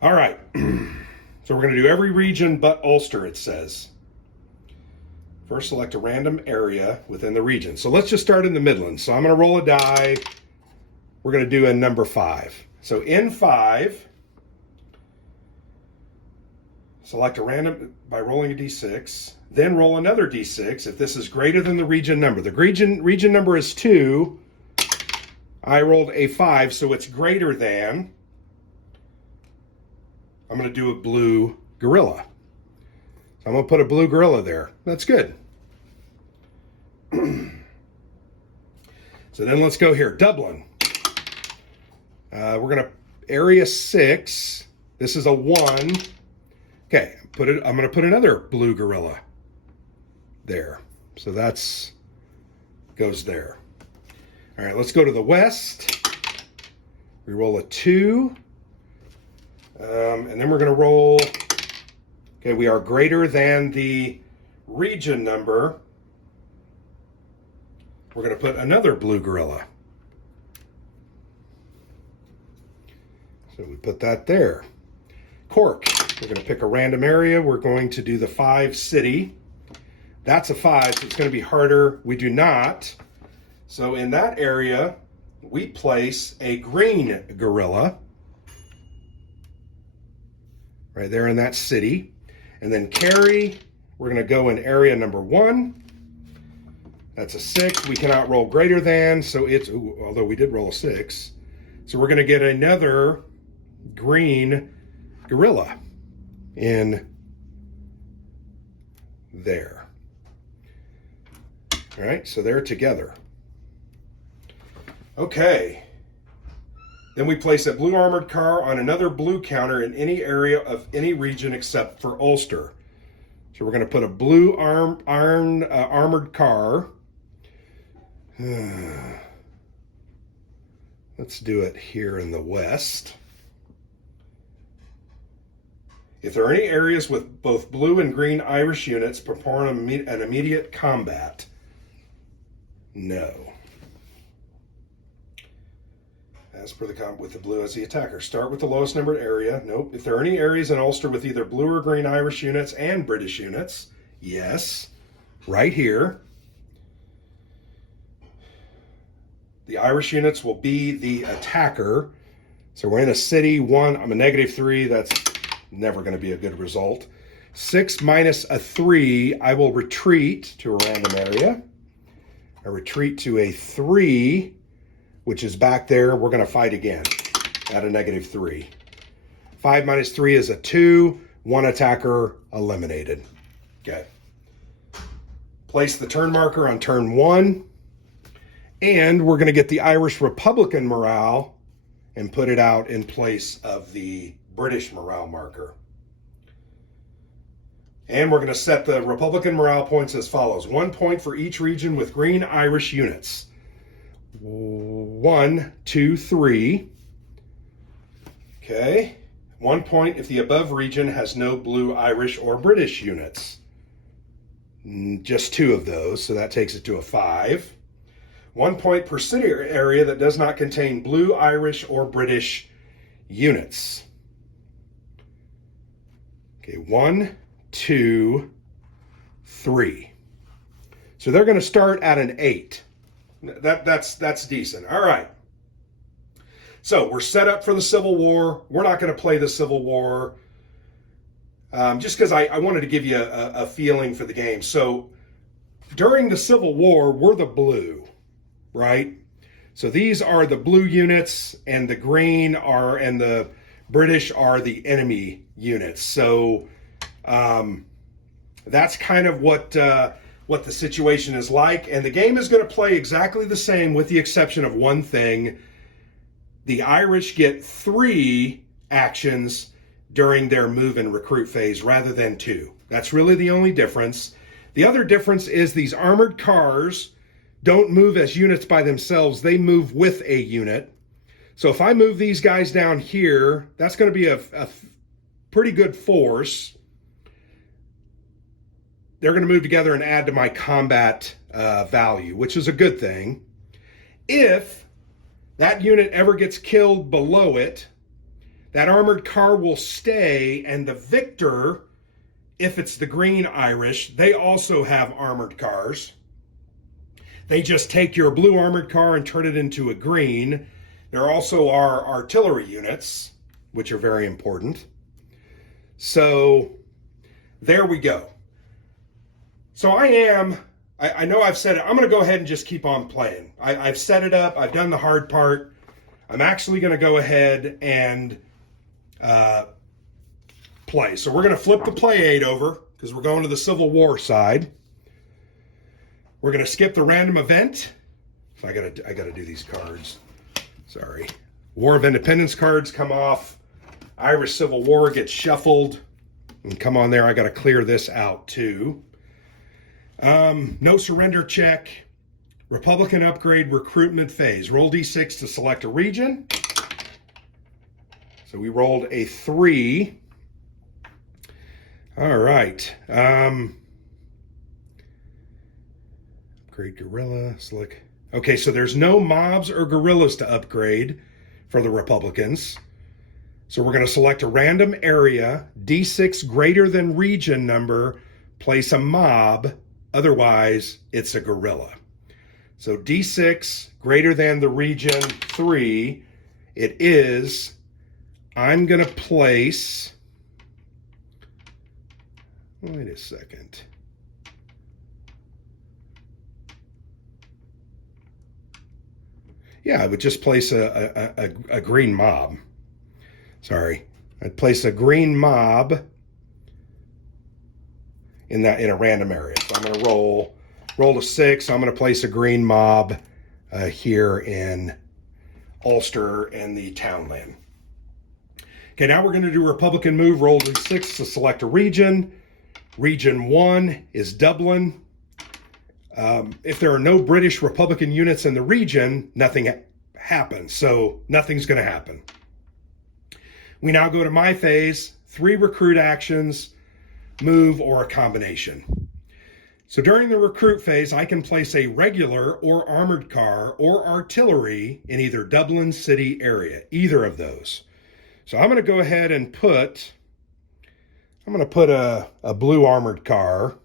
All right. So we're going to do every region but Ulster, it says. First, select a random area within the region. So let's just start in the Midlands. So I'm going to roll a die. We're going to do in number 5. So in 5, select a random by rolling a d6. Then roll another d6 if this is greater than the region number. The region number is 2. I rolled a 5, so it's greater than. I'm going to do a blue gorilla. So I'm going to put a blue gorilla there. That's good. So then let's go here. Dublin. We're going to area 6. This is a 1. Okay, I'm going to put another blue gorilla there. So that's goes there. All right, let's go to the west. We roll a 2. And then we're going to roll. Okay, we are greater than the region number. We're going to put another blue gorilla. So we put that there. Cork. We're going to pick a random area. We're going to do the 5 city. That's a 5, so it's going to be harder. We do not. So in that area, we place a green gorilla. Right there in that city. And then Kerry, we're going to go in area number 1. That's a 6. We cannot roll greater than, so it's, although we did roll a 6. So we're going to get another green gorilla in there. All right, so they're together. Okay. Then we place a blue armored car on another blue counter in any area of any region except for Ulster. So we're going to put a blue armored car. Let's do it here in the west. If there are any areas with both blue and green Irish units, perform an immediate combat. No. As per the comp with the blue as the attacker. Start with the lowest numbered area. Nope. If there are any areas in Ulster with either blue or green Irish units and British units, yes. Right here. The Irish units will be the attacker. So we're in a city, 1, I'm a -3. That's never going to be a good result. 6 minus a 3, I will retreat to a random area. I retreat to a 3, which is back there. We're going to fight again at a -3. 5 minus 3 is a 2. 1 attacker eliminated. Okay. Place the turn marker on turn 1. And we're going to get the Irish Republican morale and put it out in place of the British morale marker. And we're going to set the Republican morale points as follows. 1 point for each region with green Irish units. 1, 2, 3. Okay. 1 point if the above region has no blue Irish or British units. Just 2 of those, so that takes it to a 5. 1 point per city area that does not contain blue Irish or British units. Okay, 1, 2, 3. So they're going to start at an 8. That's decent. All right. So we're set up for the Civil War. We're not going to play the Civil War just because I wanted to give you a feeling for the game. So during the Civil War, we're the blue, right? So these are the blue units, and the green are, and the British are the enemy units. So that's kind of what the situation is like. And the game is going to play exactly the same with the exception of one thing. The Irish get 3 actions during their move and recruit phase rather than 2. That's really the only difference. The other difference is these armored cars don't move as units by themselves. They move with a unit. So if I move these guys down here, that's going to be a pretty good force. They're going to move together and add to my combat value, which is a good thing. If that unit ever gets killed below it, that armored car will stay, and the victor, if it's the green Irish, they also have armored cars. They just take your blue armored car and turn it into a green. There also are artillery units, which are very important. So there we go. So I know I've said it. I'm going to go ahead and just keep on playing. I've set it up. I've done the hard part. I'm actually going to go ahead and play. So we're going to flip the play aid over because we're going to the Civil War side. We're going to skip the random event. So I gotta do these cards. Sorry. War of Independence cards come off. Irish Civil War gets shuffled. And come on there. I got to clear this out too. No surrender check. Republican upgrade recruitment phase. Roll d6 to select a region. So we rolled a 3. All right. Upgrade guerrilla. Select. Okay, so there's no mobs or guerrillas to upgrade for the Republicans. So we're going to select a random area, d6 greater than region number, place a mob, otherwise it's a guerrilla. So d6 greater than the region 3, it is, I'm going to place, wait a second. Yeah, I would just place a green mob. Sorry. I'd place a green mob in a random area. So I'm going to roll a 6. I'm going to place a green mob here in Ulster and the Townland. Okay, now we're going to do Republican move. Roll d6 to select a region. Region 1 is Dublin. If there are no British Republican units in the region, nothing happens. So nothing's going to happen. We now go to my phase, 3 recruit actions, move, or a combination. So during the recruit phase, I can place a regular or armored car or artillery in either Dublin city area, either of those. So I'm going to go ahead and put a blue armored car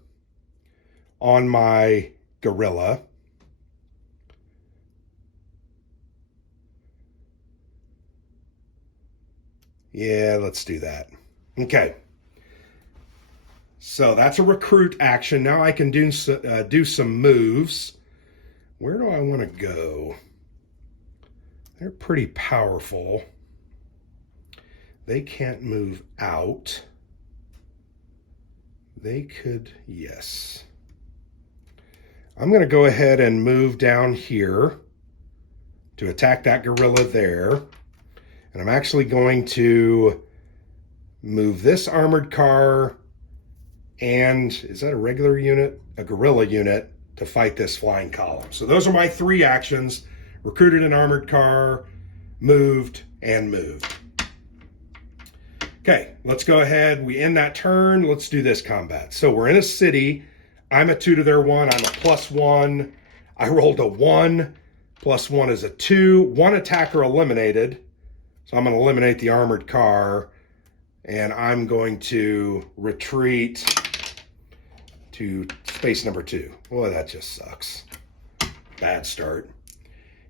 on my guerrilla. Yeah, let's do that. Okay. So that's a recruit action. Now I can do some moves. Where do I want to go? They're pretty powerful. They can't move out. They could, yes. I'm going to go ahead and move down here to attack that guerrilla there. And I'm actually going to move this armored car and, is that a regular unit? A guerrilla unit to fight this flying column. So those are my 3 actions: recruited an armored car, moved, and moved. Okay, let's go ahead. We end that turn. Let's do this combat. So we're in a city. I'm a 2 to their 1. I'm a +1. I rolled a 1. +1 is a 2. 1 attacker eliminated. So I'm going to eliminate the armored car, and I'm going to retreat to space number 2. Well, that just sucks. Bad start.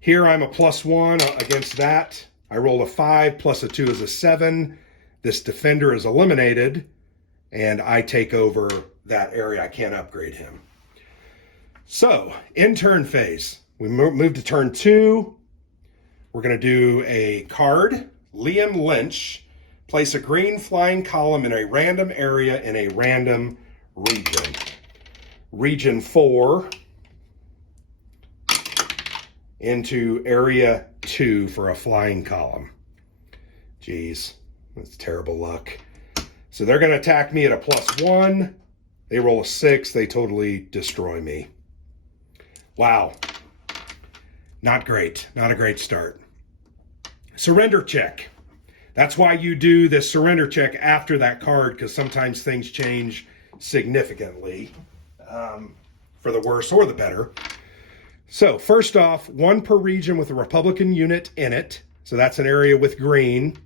Here I'm a +1 against that. I rolled a 5 plus a 2 is a 7. This defender is eliminated, and I take over that area. I can't upgrade him. So, in turn phase, we move to turn 2. We're going to do a card, Liam Lynch, place a green flying column in a random area in a random region. Region 4 into area 2 for a flying column. Geez. That's terrible luck. So they're going to attack me at a +1. They roll a 6. They totally destroy me. Wow. Not great. Not a great start. Surrender check. That's why you do this surrender check after that card, because sometimes things change significantly for the worse or the better. So first off, 1 per region with a Republican unit in it. So that's an area with green.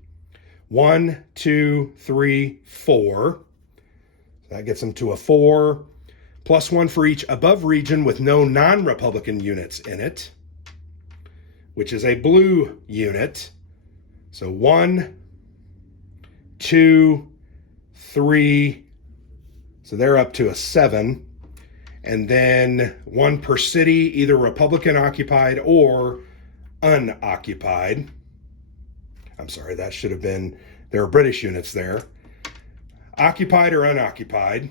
1, 2, 3, 4. That gets them to a 4. +1 for each above region with no non-Republican units in it, which is a blue unit. So 1, 2, 3. So they're up to a 7. And then 1 per city, either Republican occupied or unoccupied. I'm sorry, that should have been, there are British units there. Occupied or unoccupied.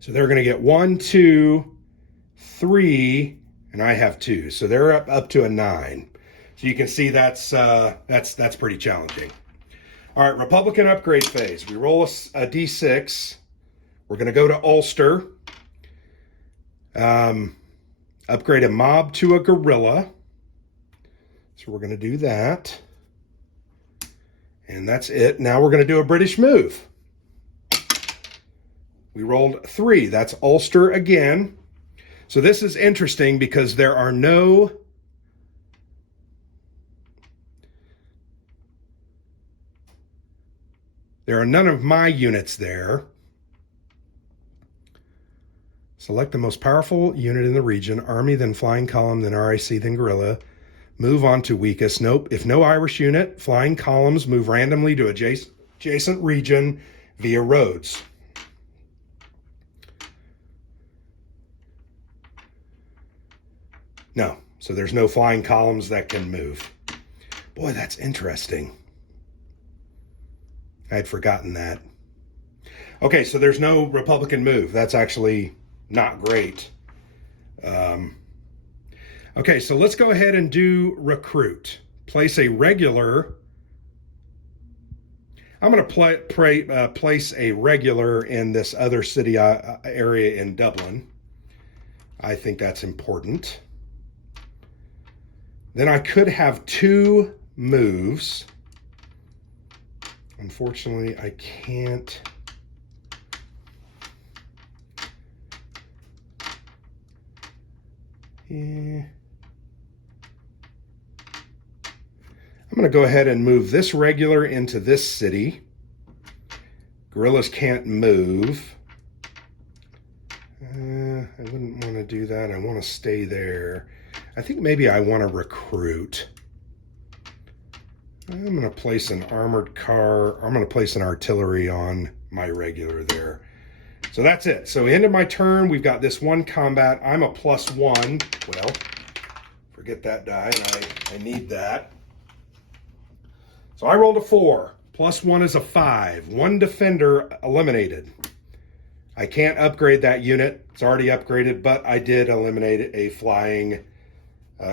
So they're going to get 1, 2, 3, and I have 2. So they're up to a 9. So you can see that's pretty challenging. All right, Republican upgrade phase. We roll a D6. We're going to go to Ulster. Upgrade a mob to a guerrilla. So we're going to do that. And that's it. Now we're going to do a British move. We rolled 3. That's Ulster again. So this is interesting because there are none of my units there. Select the most powerful unit in the region. Army, then flying column, then RIC, then guerrilla. Move on to weakest. Nope. If no Irish unit, flying columns move randomly to adjacent region via roads. No. So there's no flying columns that can move. Boy, that's interesting. I'd forgotten that. Okay, so there's no Republican move. That's actually not great. Okay, so let's go ahead and do recruit. Place a regular. I'm going to place a regular in this other city area in Dublin. I think that's important. Then I could have 2 moves. Unfortunately, I can't. I'm going to go ahead and move this regular into this city. Guerrillas can't move. I wouldn't want to do that. I want to stay there. I think maybe I want to recruit. I'm going to place an armored car. I'm going to place an artillery on my regular there. So that's it. So end of my turn, we've got this 1 combat. I'm a +1. Well, forget that die, and I need that. So I rolled a 4. +1 is a 5. 1 defender eliminated. I can't upgrade that unit. It's already upgraded, but I did eliminate a flying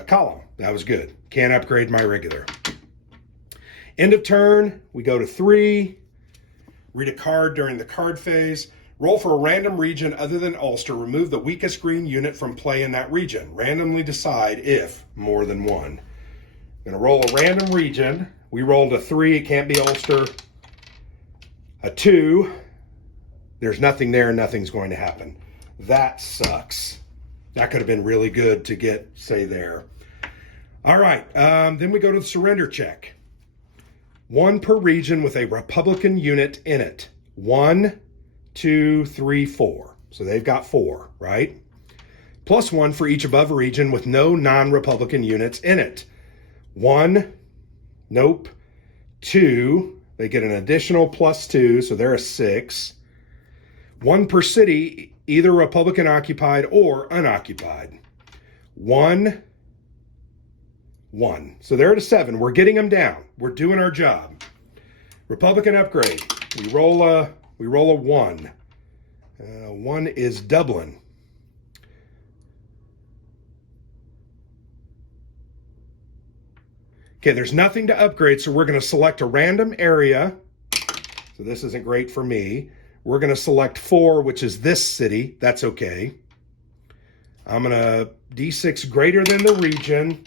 column. That was good. Can't upgrade my regular. End of turn, we go to 3. Read a card during the card phase. Roll for a random region other than Ulster. Remove the weakest green unit from play in that region. Randomly decide if more than 1. I'm going to roll a random region. We rolled a 3. It can't be Ulster. A 2. There's nothing there. Nothing's going to happen. That sucks. That could have been really good to get, say, there. All right. Then we go to the surrender check. 1 per region with a Republican unit in it. 1, 2, 3, 4. So they've got 4, right? +1 for each above region with no non-Republican units in it. 1, nope. 2, they get an additional +2, so they're a 6. 1 per city, either Republican occupied or unoccupied. 1, 1. So they're at a 7. We're getting them down. We're doing our job. Republican upgrade. We roll a 1. 1 is Dublin. Okay, there's nothing to upgrade, so we're going to select a random area. So this isn't great for me. We're going to select 4, which is this city. That's okay. I'm going to D6 greater than the region.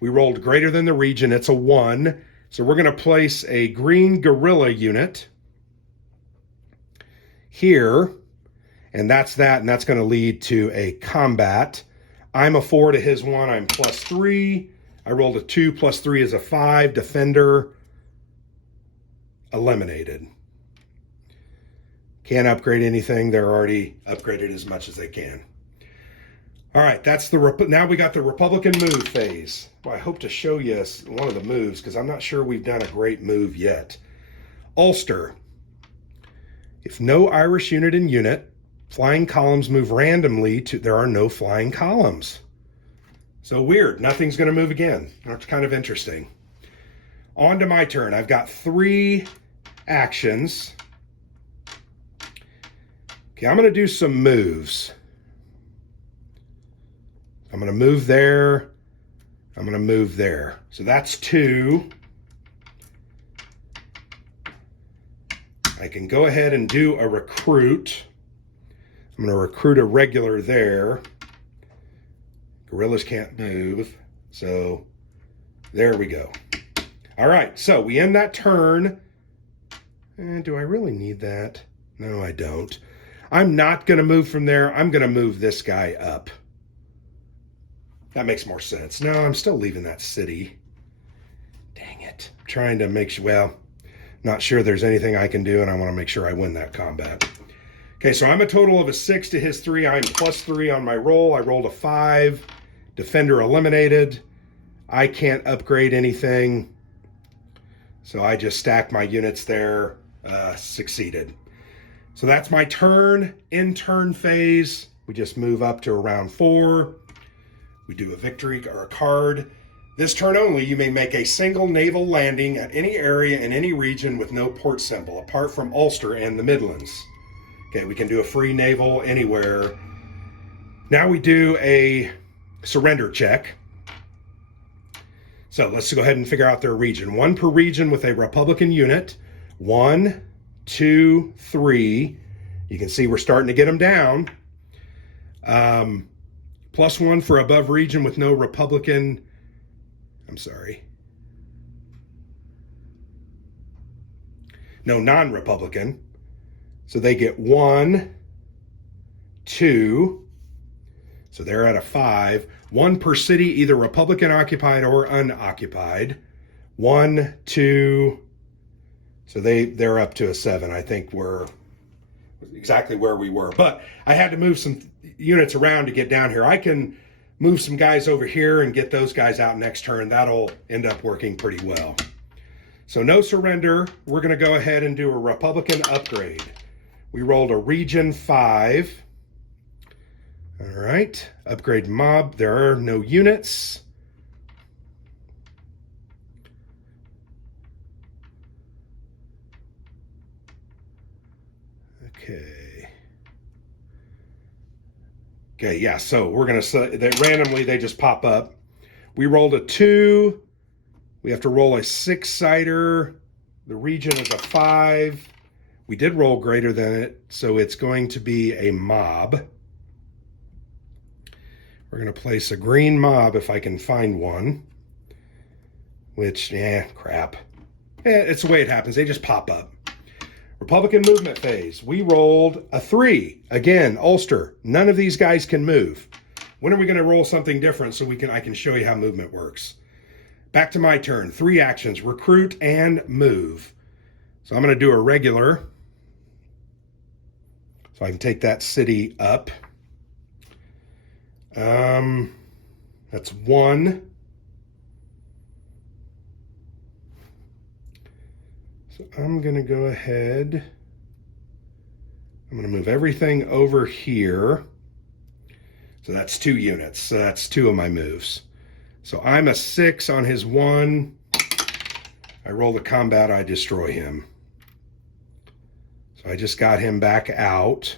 We rolled greater than the region. It's a 1. So we're going to place a green guerrilla unit here. And that's that. And that's going to lead to a combat. I'm a 4 to his 1. I'm +3. I rolled a 2. +3 is a 5. Defender eliminated. Can't upgrade anything. They're already upgraded as much as they can. All right, that's now we got the Republican move phase. Well, I hope to show you one of the moves because I'm not sure we've done a great move yet. Ulster. If no Irish unit in unit, flying columns move randomly to, there are no flying columns. So weird, nothing's going to move again. That's kind of interesting. On to my turn. I've got 3 actions. Okay, I'm going to do some moves. I'm going to move there. I'm going to move there. So that's 2. I can go ahead and do a recruit. I'm going to recruit a regular there. Guerrillas can't move. So there we go. All right, so we end that turn. And do I really need that? No, I don't. I'm not going to move from there. I'm going to move this guy up. That makes more sense. No, I'm still leaving that city. Dang it. I'm trying to make sure, well, not sure there's anything I can do, and I want to make sure I win that combat. Okay, so I'm a total of a 6 to his 3. I'm +3 on my roll. I rolled a 5. Defender eliminated. I can't upgrade anything. So I just stacked my units there. Succeeded. So that's my turn. In turn phase, we just move up to around 4. We do a victory or a card. This turn only, you may make a single naval landing at any area in any region with no port symbol, apart from Ulster and the Midlands. Okay, we can do a free naval anywhere. Now we do a surrender check. So let's go ahead and figure out their region. 1 per region with a Republican unit. 1, 2, 3. You can see we're starting to get them down. +1 for above region with no Republican. I'm sorry. No non-Republican. So they get 1, 2. So they're at a 5. 1 per city, either Republican occupied or unoccupied. 1, 2. So they're up to a 7. I think we're exactly where we were. But I had to move some units around to get down here. I can move some guys over here and get those guys out next turn. That'll end up working pretty well. So no surrender. We're going to go ahead and do a Republican upgrade. We rolled a region 5. All right. Upgrade mob. There are no units. Okay, yeah, so we're going to say that randomly they just pop up. We rolled a 2. We have to roll a 6-sider. The region is a 5. We did roll greater than it, so it's going to be a mob. We're going to place a green mob if I can find one. Which, crap. It's the way it happens. They just pop up. Republican movement phase. We rolled a 3. Again, Ulster. None of these guys can move. When are we going to roll something different so I can show you how movement works? Back to my turn. 3 actions. Recruit and move. So I'm going to do a regular. So I can take that city up. That's 1. So I'm going to go ahead. I'm going to move everything over here. So that's 2 units. So that's 2 of my moves. So I'm a 6 on his 1. I roll the combat, I destroy him. So I just got him back out.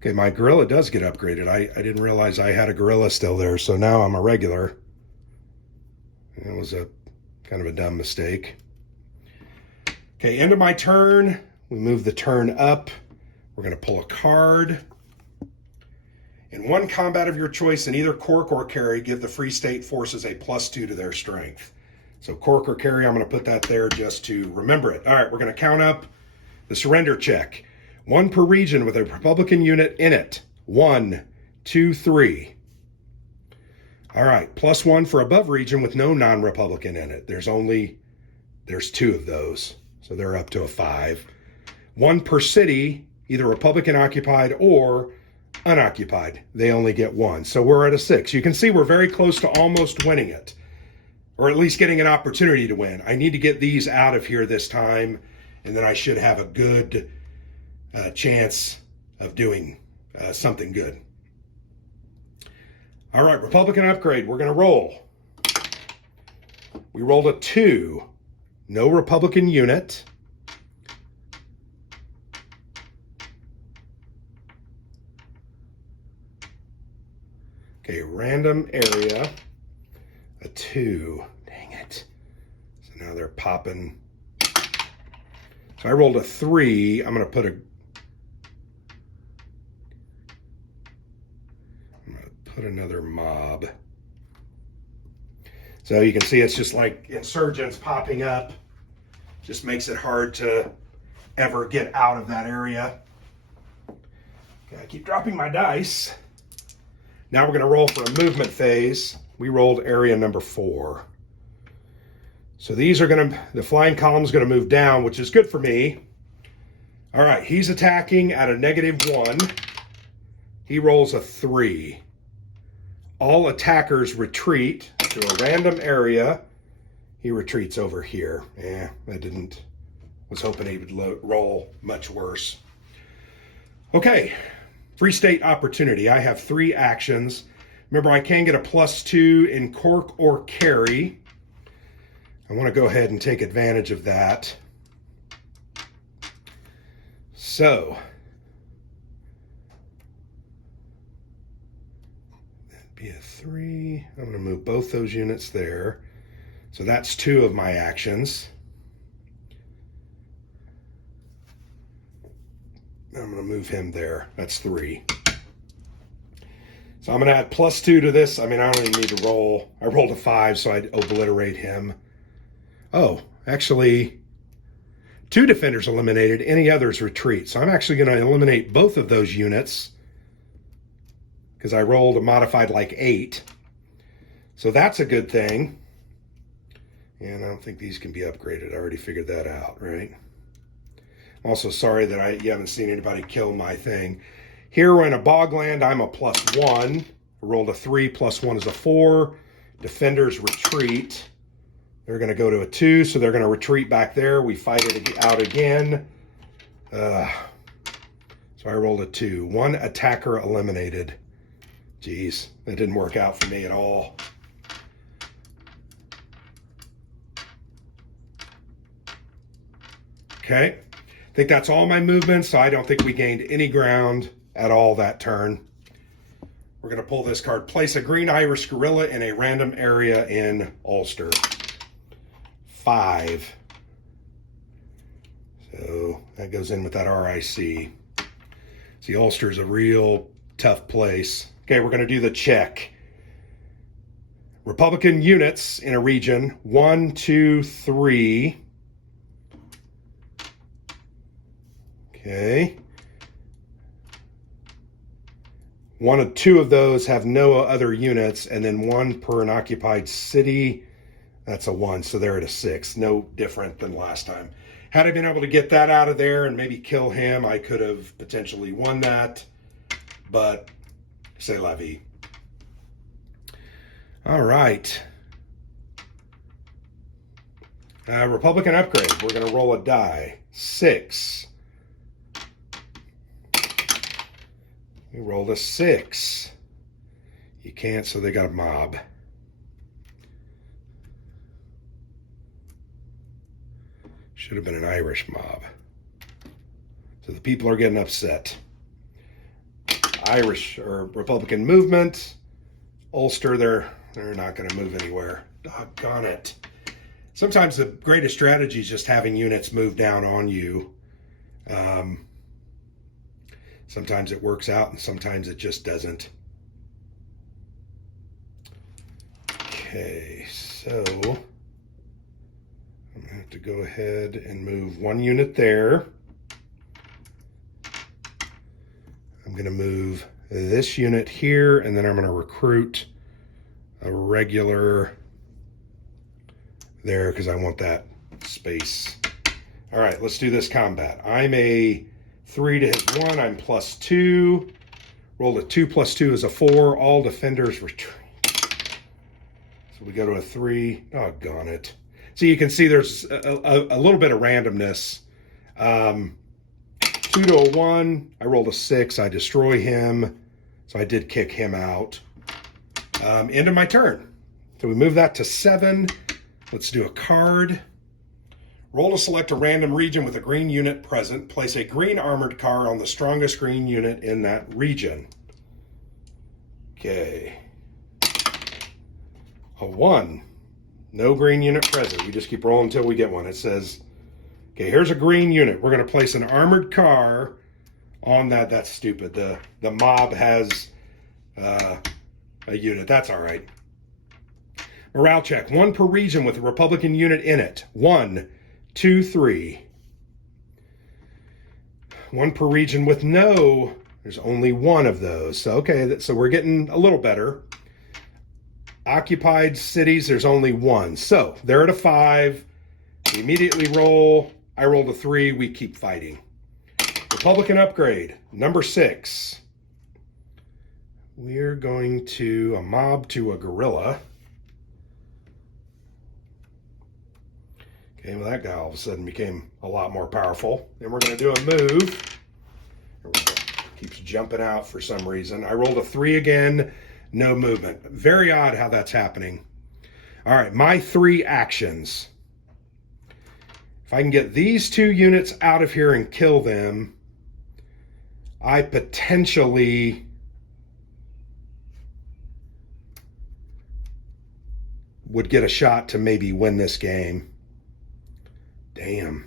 Okay, my guerrilla does get upgraded. I didn't realize I had a guerrilla still there, so now I'm a regular. That was a kind of a dumb mistake. Okay, end of my turn. We move the turn up. We're going to pull a card. In one combat of your choice in either Cork or Kerry, give the Free State forces a +2 to their strength. So Cork or Kerry, I'm going to put that there just to remember it. All right, we're going to count up the surrender check. 1 per region with a Republican unit in it. 1, 2, 3. All right, +1 for above region with no non-Republican in it. There's 2 of those, so they're up to a 5. 1 per city, either Republican occupied or unoccupied. They only get 1, so we're at a 6. You can see we're very close to almost winning it, or at least getting an opportunity to win. I need to get these out of here this time, and then I should have a good chance of doing something good. All right, Republican upgrade. We're going to roll. We rolled a 2. No Republican unit. Okay, random area. A 2. Dang it. So now they're popping. So I rolled a 3. I'm going to put another mob. So you can see it's just like insurgents popping up. Just makes it hard to ever get out of that area. Okay, I keep dropping my dice. Now we're going to roll for a movement phase. We rolled area number 4. So these are going to, the flying column is going to move down, which is good for me. All right, he's attacking at a -1. He rolls a 3. All attackers retreat to a random area. He retreats over here. Was hoping he would roll much worse. Okay, Free State opportunity. I have 3 actions. Remember, I can get a +2 in Cork or Kerry. I want to go ahead and take advantage of that. So, that'd be a 3. I'm going to move both those units there. So that's 2 of my actions. I'm going to move him there. That's 3. So I'm going to add +2 to this. I mean, I don't even need to roll. I rolled a 5, so I'd obliterate him. Oh, actually, 2 defenders eliminated. Any others retreat. So I'm actually going to eliminate both of those units because I rolled a modified like 8. So that's a good thing. And I don't think these can be upgraded. I already figured that out, right? I'm also sorry that you haven't seen anybody kill my thing. Here we're in a bogland. I'm a +1. I rolled a 3. +1 is a 4. Defenders retreat. They're going to go to a 2, so they're going to retreat back there. We fight it out again. So I rolled a 2. 1 attacker eliminated. Jeez, that didn't work out for me at all. Okay, I think that's all my movements, so I don't think we gained any ground at all that turn. We're going to pull this card. Place a green Irish guerrilla in a random area in Ulster. 5. So that goes in with that RIC. See, Ulster's a real tough place. Okay, we're going to do the check. Republican units in a region. 1, 2, 3. Okay. 1 or 2 of those have no other units, and then 1 per an occupied city. That's a 1, so they're at a 6. No different than last time. Had I been able to get that out of there and maybe kill him, I could have potentially won that. But, c'est la vie. All right. Republican upgrade. We're going to roll a die. 6. We rolled a 6. You can't, so they got a mob. Should have been an Irish mob. So the people are getting upset. Irish or Republican movement. Ulster, they're not going to move anywhere. Doggone it. Sometimes the greatest strategy is just having units move down on you. Sometimes it works out and sometimes it just doesn't. Okay, so I'm going to have to go ahead and move one unit there. I'm going to move this unit here, and then I'm going to recruit a regular there because I want that space. All right, let's do this combat. I'm a 3 to hit 1. I'm +2. Rolled a 2 + 2 is a 4. All defenders retreat. So we go to a 3. Doggone it. So you can see there's a little bit of randomness. 2 to a 1. I rolled a 6. I destroy him. So I did kick him out. End of my turn. So we move that to 7. Let's do a card. Roll to select a random region with a green unit present. Place a green armored car on the strongest green unit in that region. Okay. A 1. No green unit present. We just keep rolling until we get one. It says, okay, here's a green unit. We're going to place an armored car on that. That's stupid. The mob has a unit. That's all right. Morale check. 1 per region with a Republican unit in it. 1, 2, 3. 1 per region with no. There's only 1 of those. So, okay, so we're getting a little better. Occupied cities, there's only 1. So they're at a 5. We immediately roll. I rolled a 3. We keep fighting. Republican upgrade, number 6. We're going to a mob to a guerrilla. Okay, well, that guy all of a sudden became a lot more powerful. Then we're going to do a move. Keeps jumping out for some reason. I rolled a 3 again. No movement. Very odd how that's happening. All right, my 3 actions. If I can get these 2 units out of here and kill them, I potentially would get a shot to maybe win this game. Damn.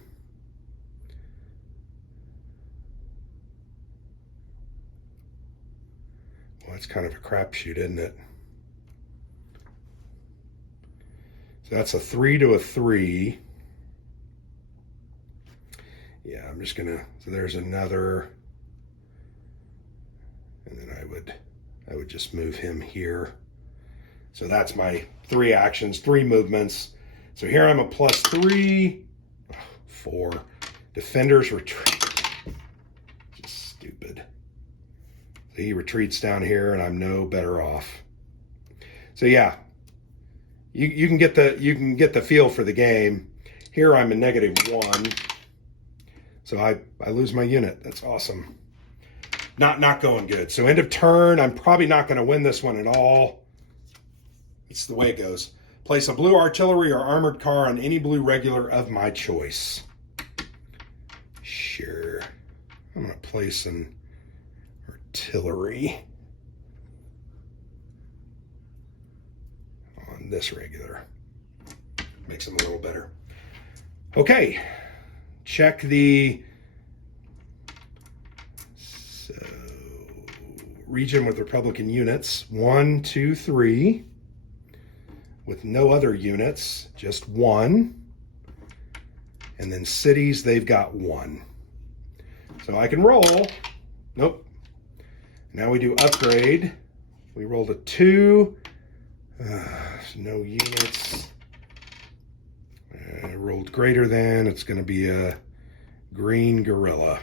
Well, that's kind of a crapshoot, isn't it? So that's a 3 to a 3. Yeah, I'm just gonna, so there's another, and then I would just move him here. So that's my 3 actions, 3 movements. So here I'm a +3, 4. Defenders retreat. Just stupid. So he retreats down here, and I'm no better off. So yeah, you can get the feel for the game. Here I'm a -1. So I lose my unit. That's awesome. Not going good. So end of turn, I'm probably not going to win this one at all. It's the way it goes. Place a blue artillery or armored car on any blue regular of my choice. Sure. I'm going to place an artillery on this regular. Makes them a little better. Okay. Check the region with Republican units. 1, 2, 3. With no other units, just 1. And then cities, they've got 1. So I can roll. Nope. Now we do upgrade. We rolled a 2. No units. I rolled greater than. It's going to be a green guerrilla.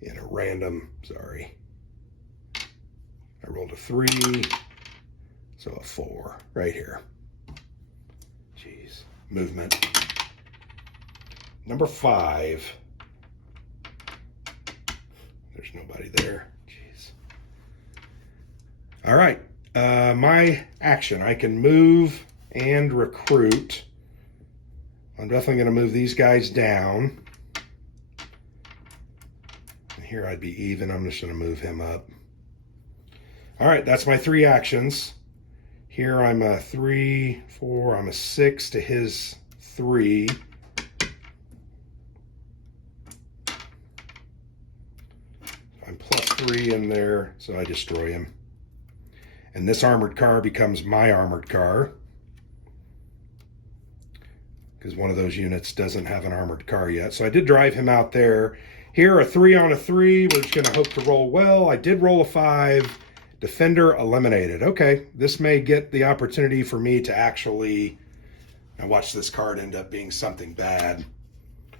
In a random, sorry. I rolled a 3. So a 4 right here. Jeez. Movement. Number 5. There's nobody there. Jeez. All right. My action. I can move and recruit. I'm definitely going to move these guys down. And here I'd be even. I'm just going to move him up. All right. That's my 3 actions. Here I'm a 3, 4, I'm a 6 to his 3. I'm +3 in there, so I destroy him. And this armored car becomes my armored car, because one of those units doesn't have an armored car yet. So I did drive him out there. Here, a 3 on a 3. We're just going to hope to roll well. I did roll a 5. Defender eliminated. Okay, this may get the opportunity for me to actually... Now watch this card end up being something bad.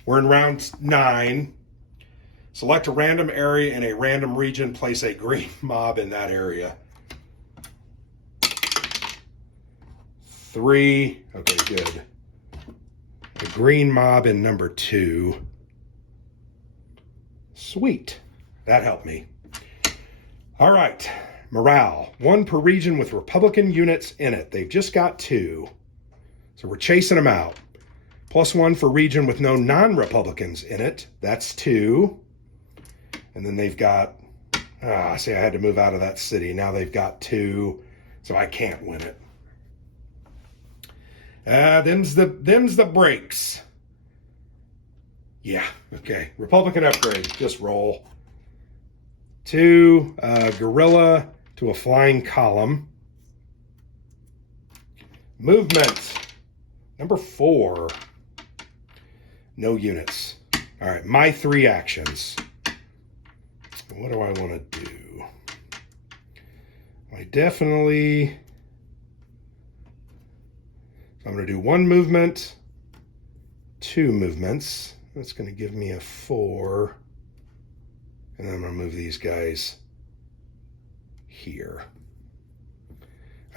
We're in round 9. Select a random area in a random region. Place a green mob in that area. 3. Okay, good. A green mob in number 2. Sweet. That helped me. All right. Morale. 1 per region with Republican units in it. They've just got 2. So we're chasing them out. +1 for region with no non-Republicans in it. That's 2. And then they've got... see, I had to move out of that city. Now they've got 2. So I can't win it. Them's the breaks. Yeah, okay. Republican upgrade. Just roll. 2, guerrilla to a flying column. Movement. Number 4. No units. All right, my 3 actions. What do I want to do? I definitely... I'm going to do 1 movement, 2 movements. That's going to give me a 4. And then I'm going to move these guys here.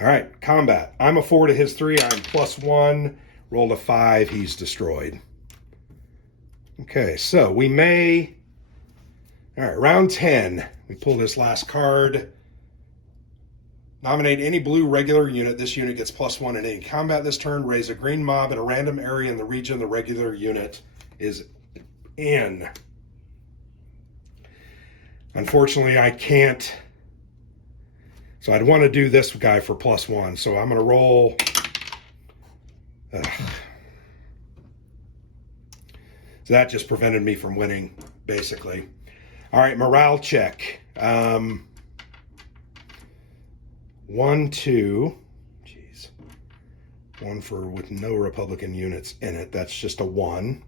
All right, combat. I'm a 4 to his 3. I'm +1. Rolled a 5. He's destroyed. Okay, so we may... All right, round 10. We pull this last card. Nominate any blue regular unit. This unit gets +1 in any combat this turn. Raise a green mob in a random area in the region the regular unit is in. Unfortunately, I can't. So I'd want to do this guy for +1. So I'm going to roll. So that just prevented me from winning, basically. All right, morale check. 1, 2, geez, 1 for with no Republican units in it. That's just a 1.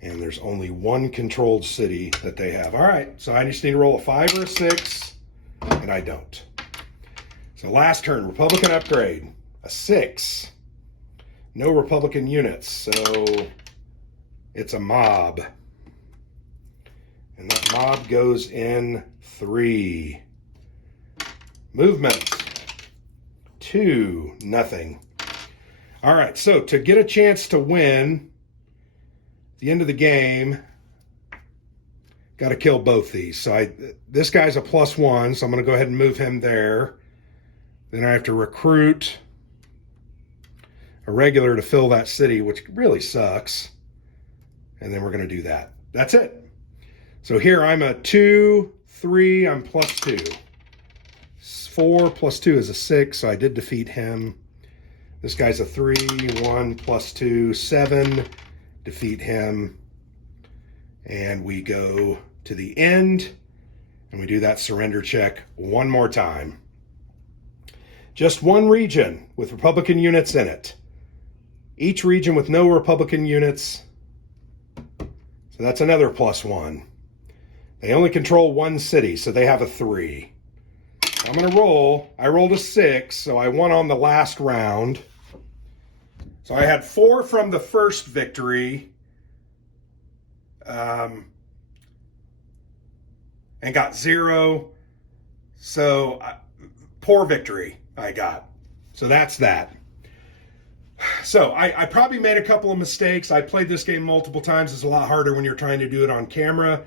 And there's only 1 controlled city that they have. All right, so I just need to roll a 5 or a 6, and I don't. So last turn, Republican upgrade, a 6. No Republican units, so it's a mob. And that mob goes in 3. Movement. 2, nothing. All right, so to get a chance to win at the end of the game, got to kill both these. So this guy's a +1, so I'm going to go ahead and move him there. Then I have to recruit a regular to fill that city, which really sucks. And then we're going to do that. That's it. So here I'm a 2, 3, I'm +2. 4 + 2 is a 6, so I did defeat him. This guy's a 3, 1 + 2, 7, defeat him. And we go to the end, and we do that surrender check one more time. Just 1 region with Republican units in it. Each region with no Republican units. So that's another +1. They only control 1 city, so they have a 3. I'm going to roll. I rolled a 6, so I won on the last round. So I had 4 from the first victory. And got 0. So poor victory I got. So that's that. So I probably made a couple of mistakes. I played this game multiple times. It's a lot harder when you're trying to do it on camera.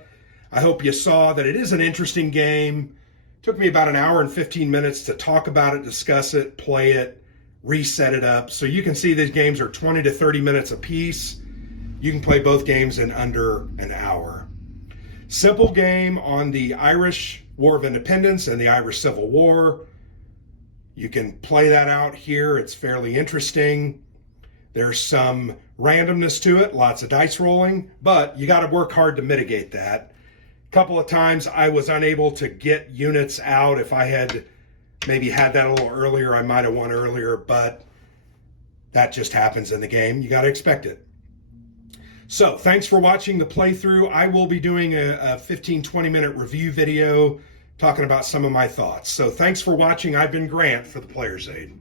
I hope you saw that it is an interesting game. Took me about an hour and 15 minutes to talk about it, discuss it, play it, reset it up. So you can see these games are 20 to 30 minutes a piece. You can play both games in under an hour. Simple game on the Irish War of Independence and the Irish Civil War. You can play that out here. It's fairly interesting. There's some randomness to it, lots of dice rolling, but you got to work hard to mitigate that. A couple of times I was unable to get units out. If I had maybe had that a little earlier, I might have won earlier, but that just happens in the game. You got to expect it. So thanks for watching the playthrough. I will be doing a 15-20 minute review video talking about some of my thoughts. So thanks for watching. I've been Grant for the Player's Aid.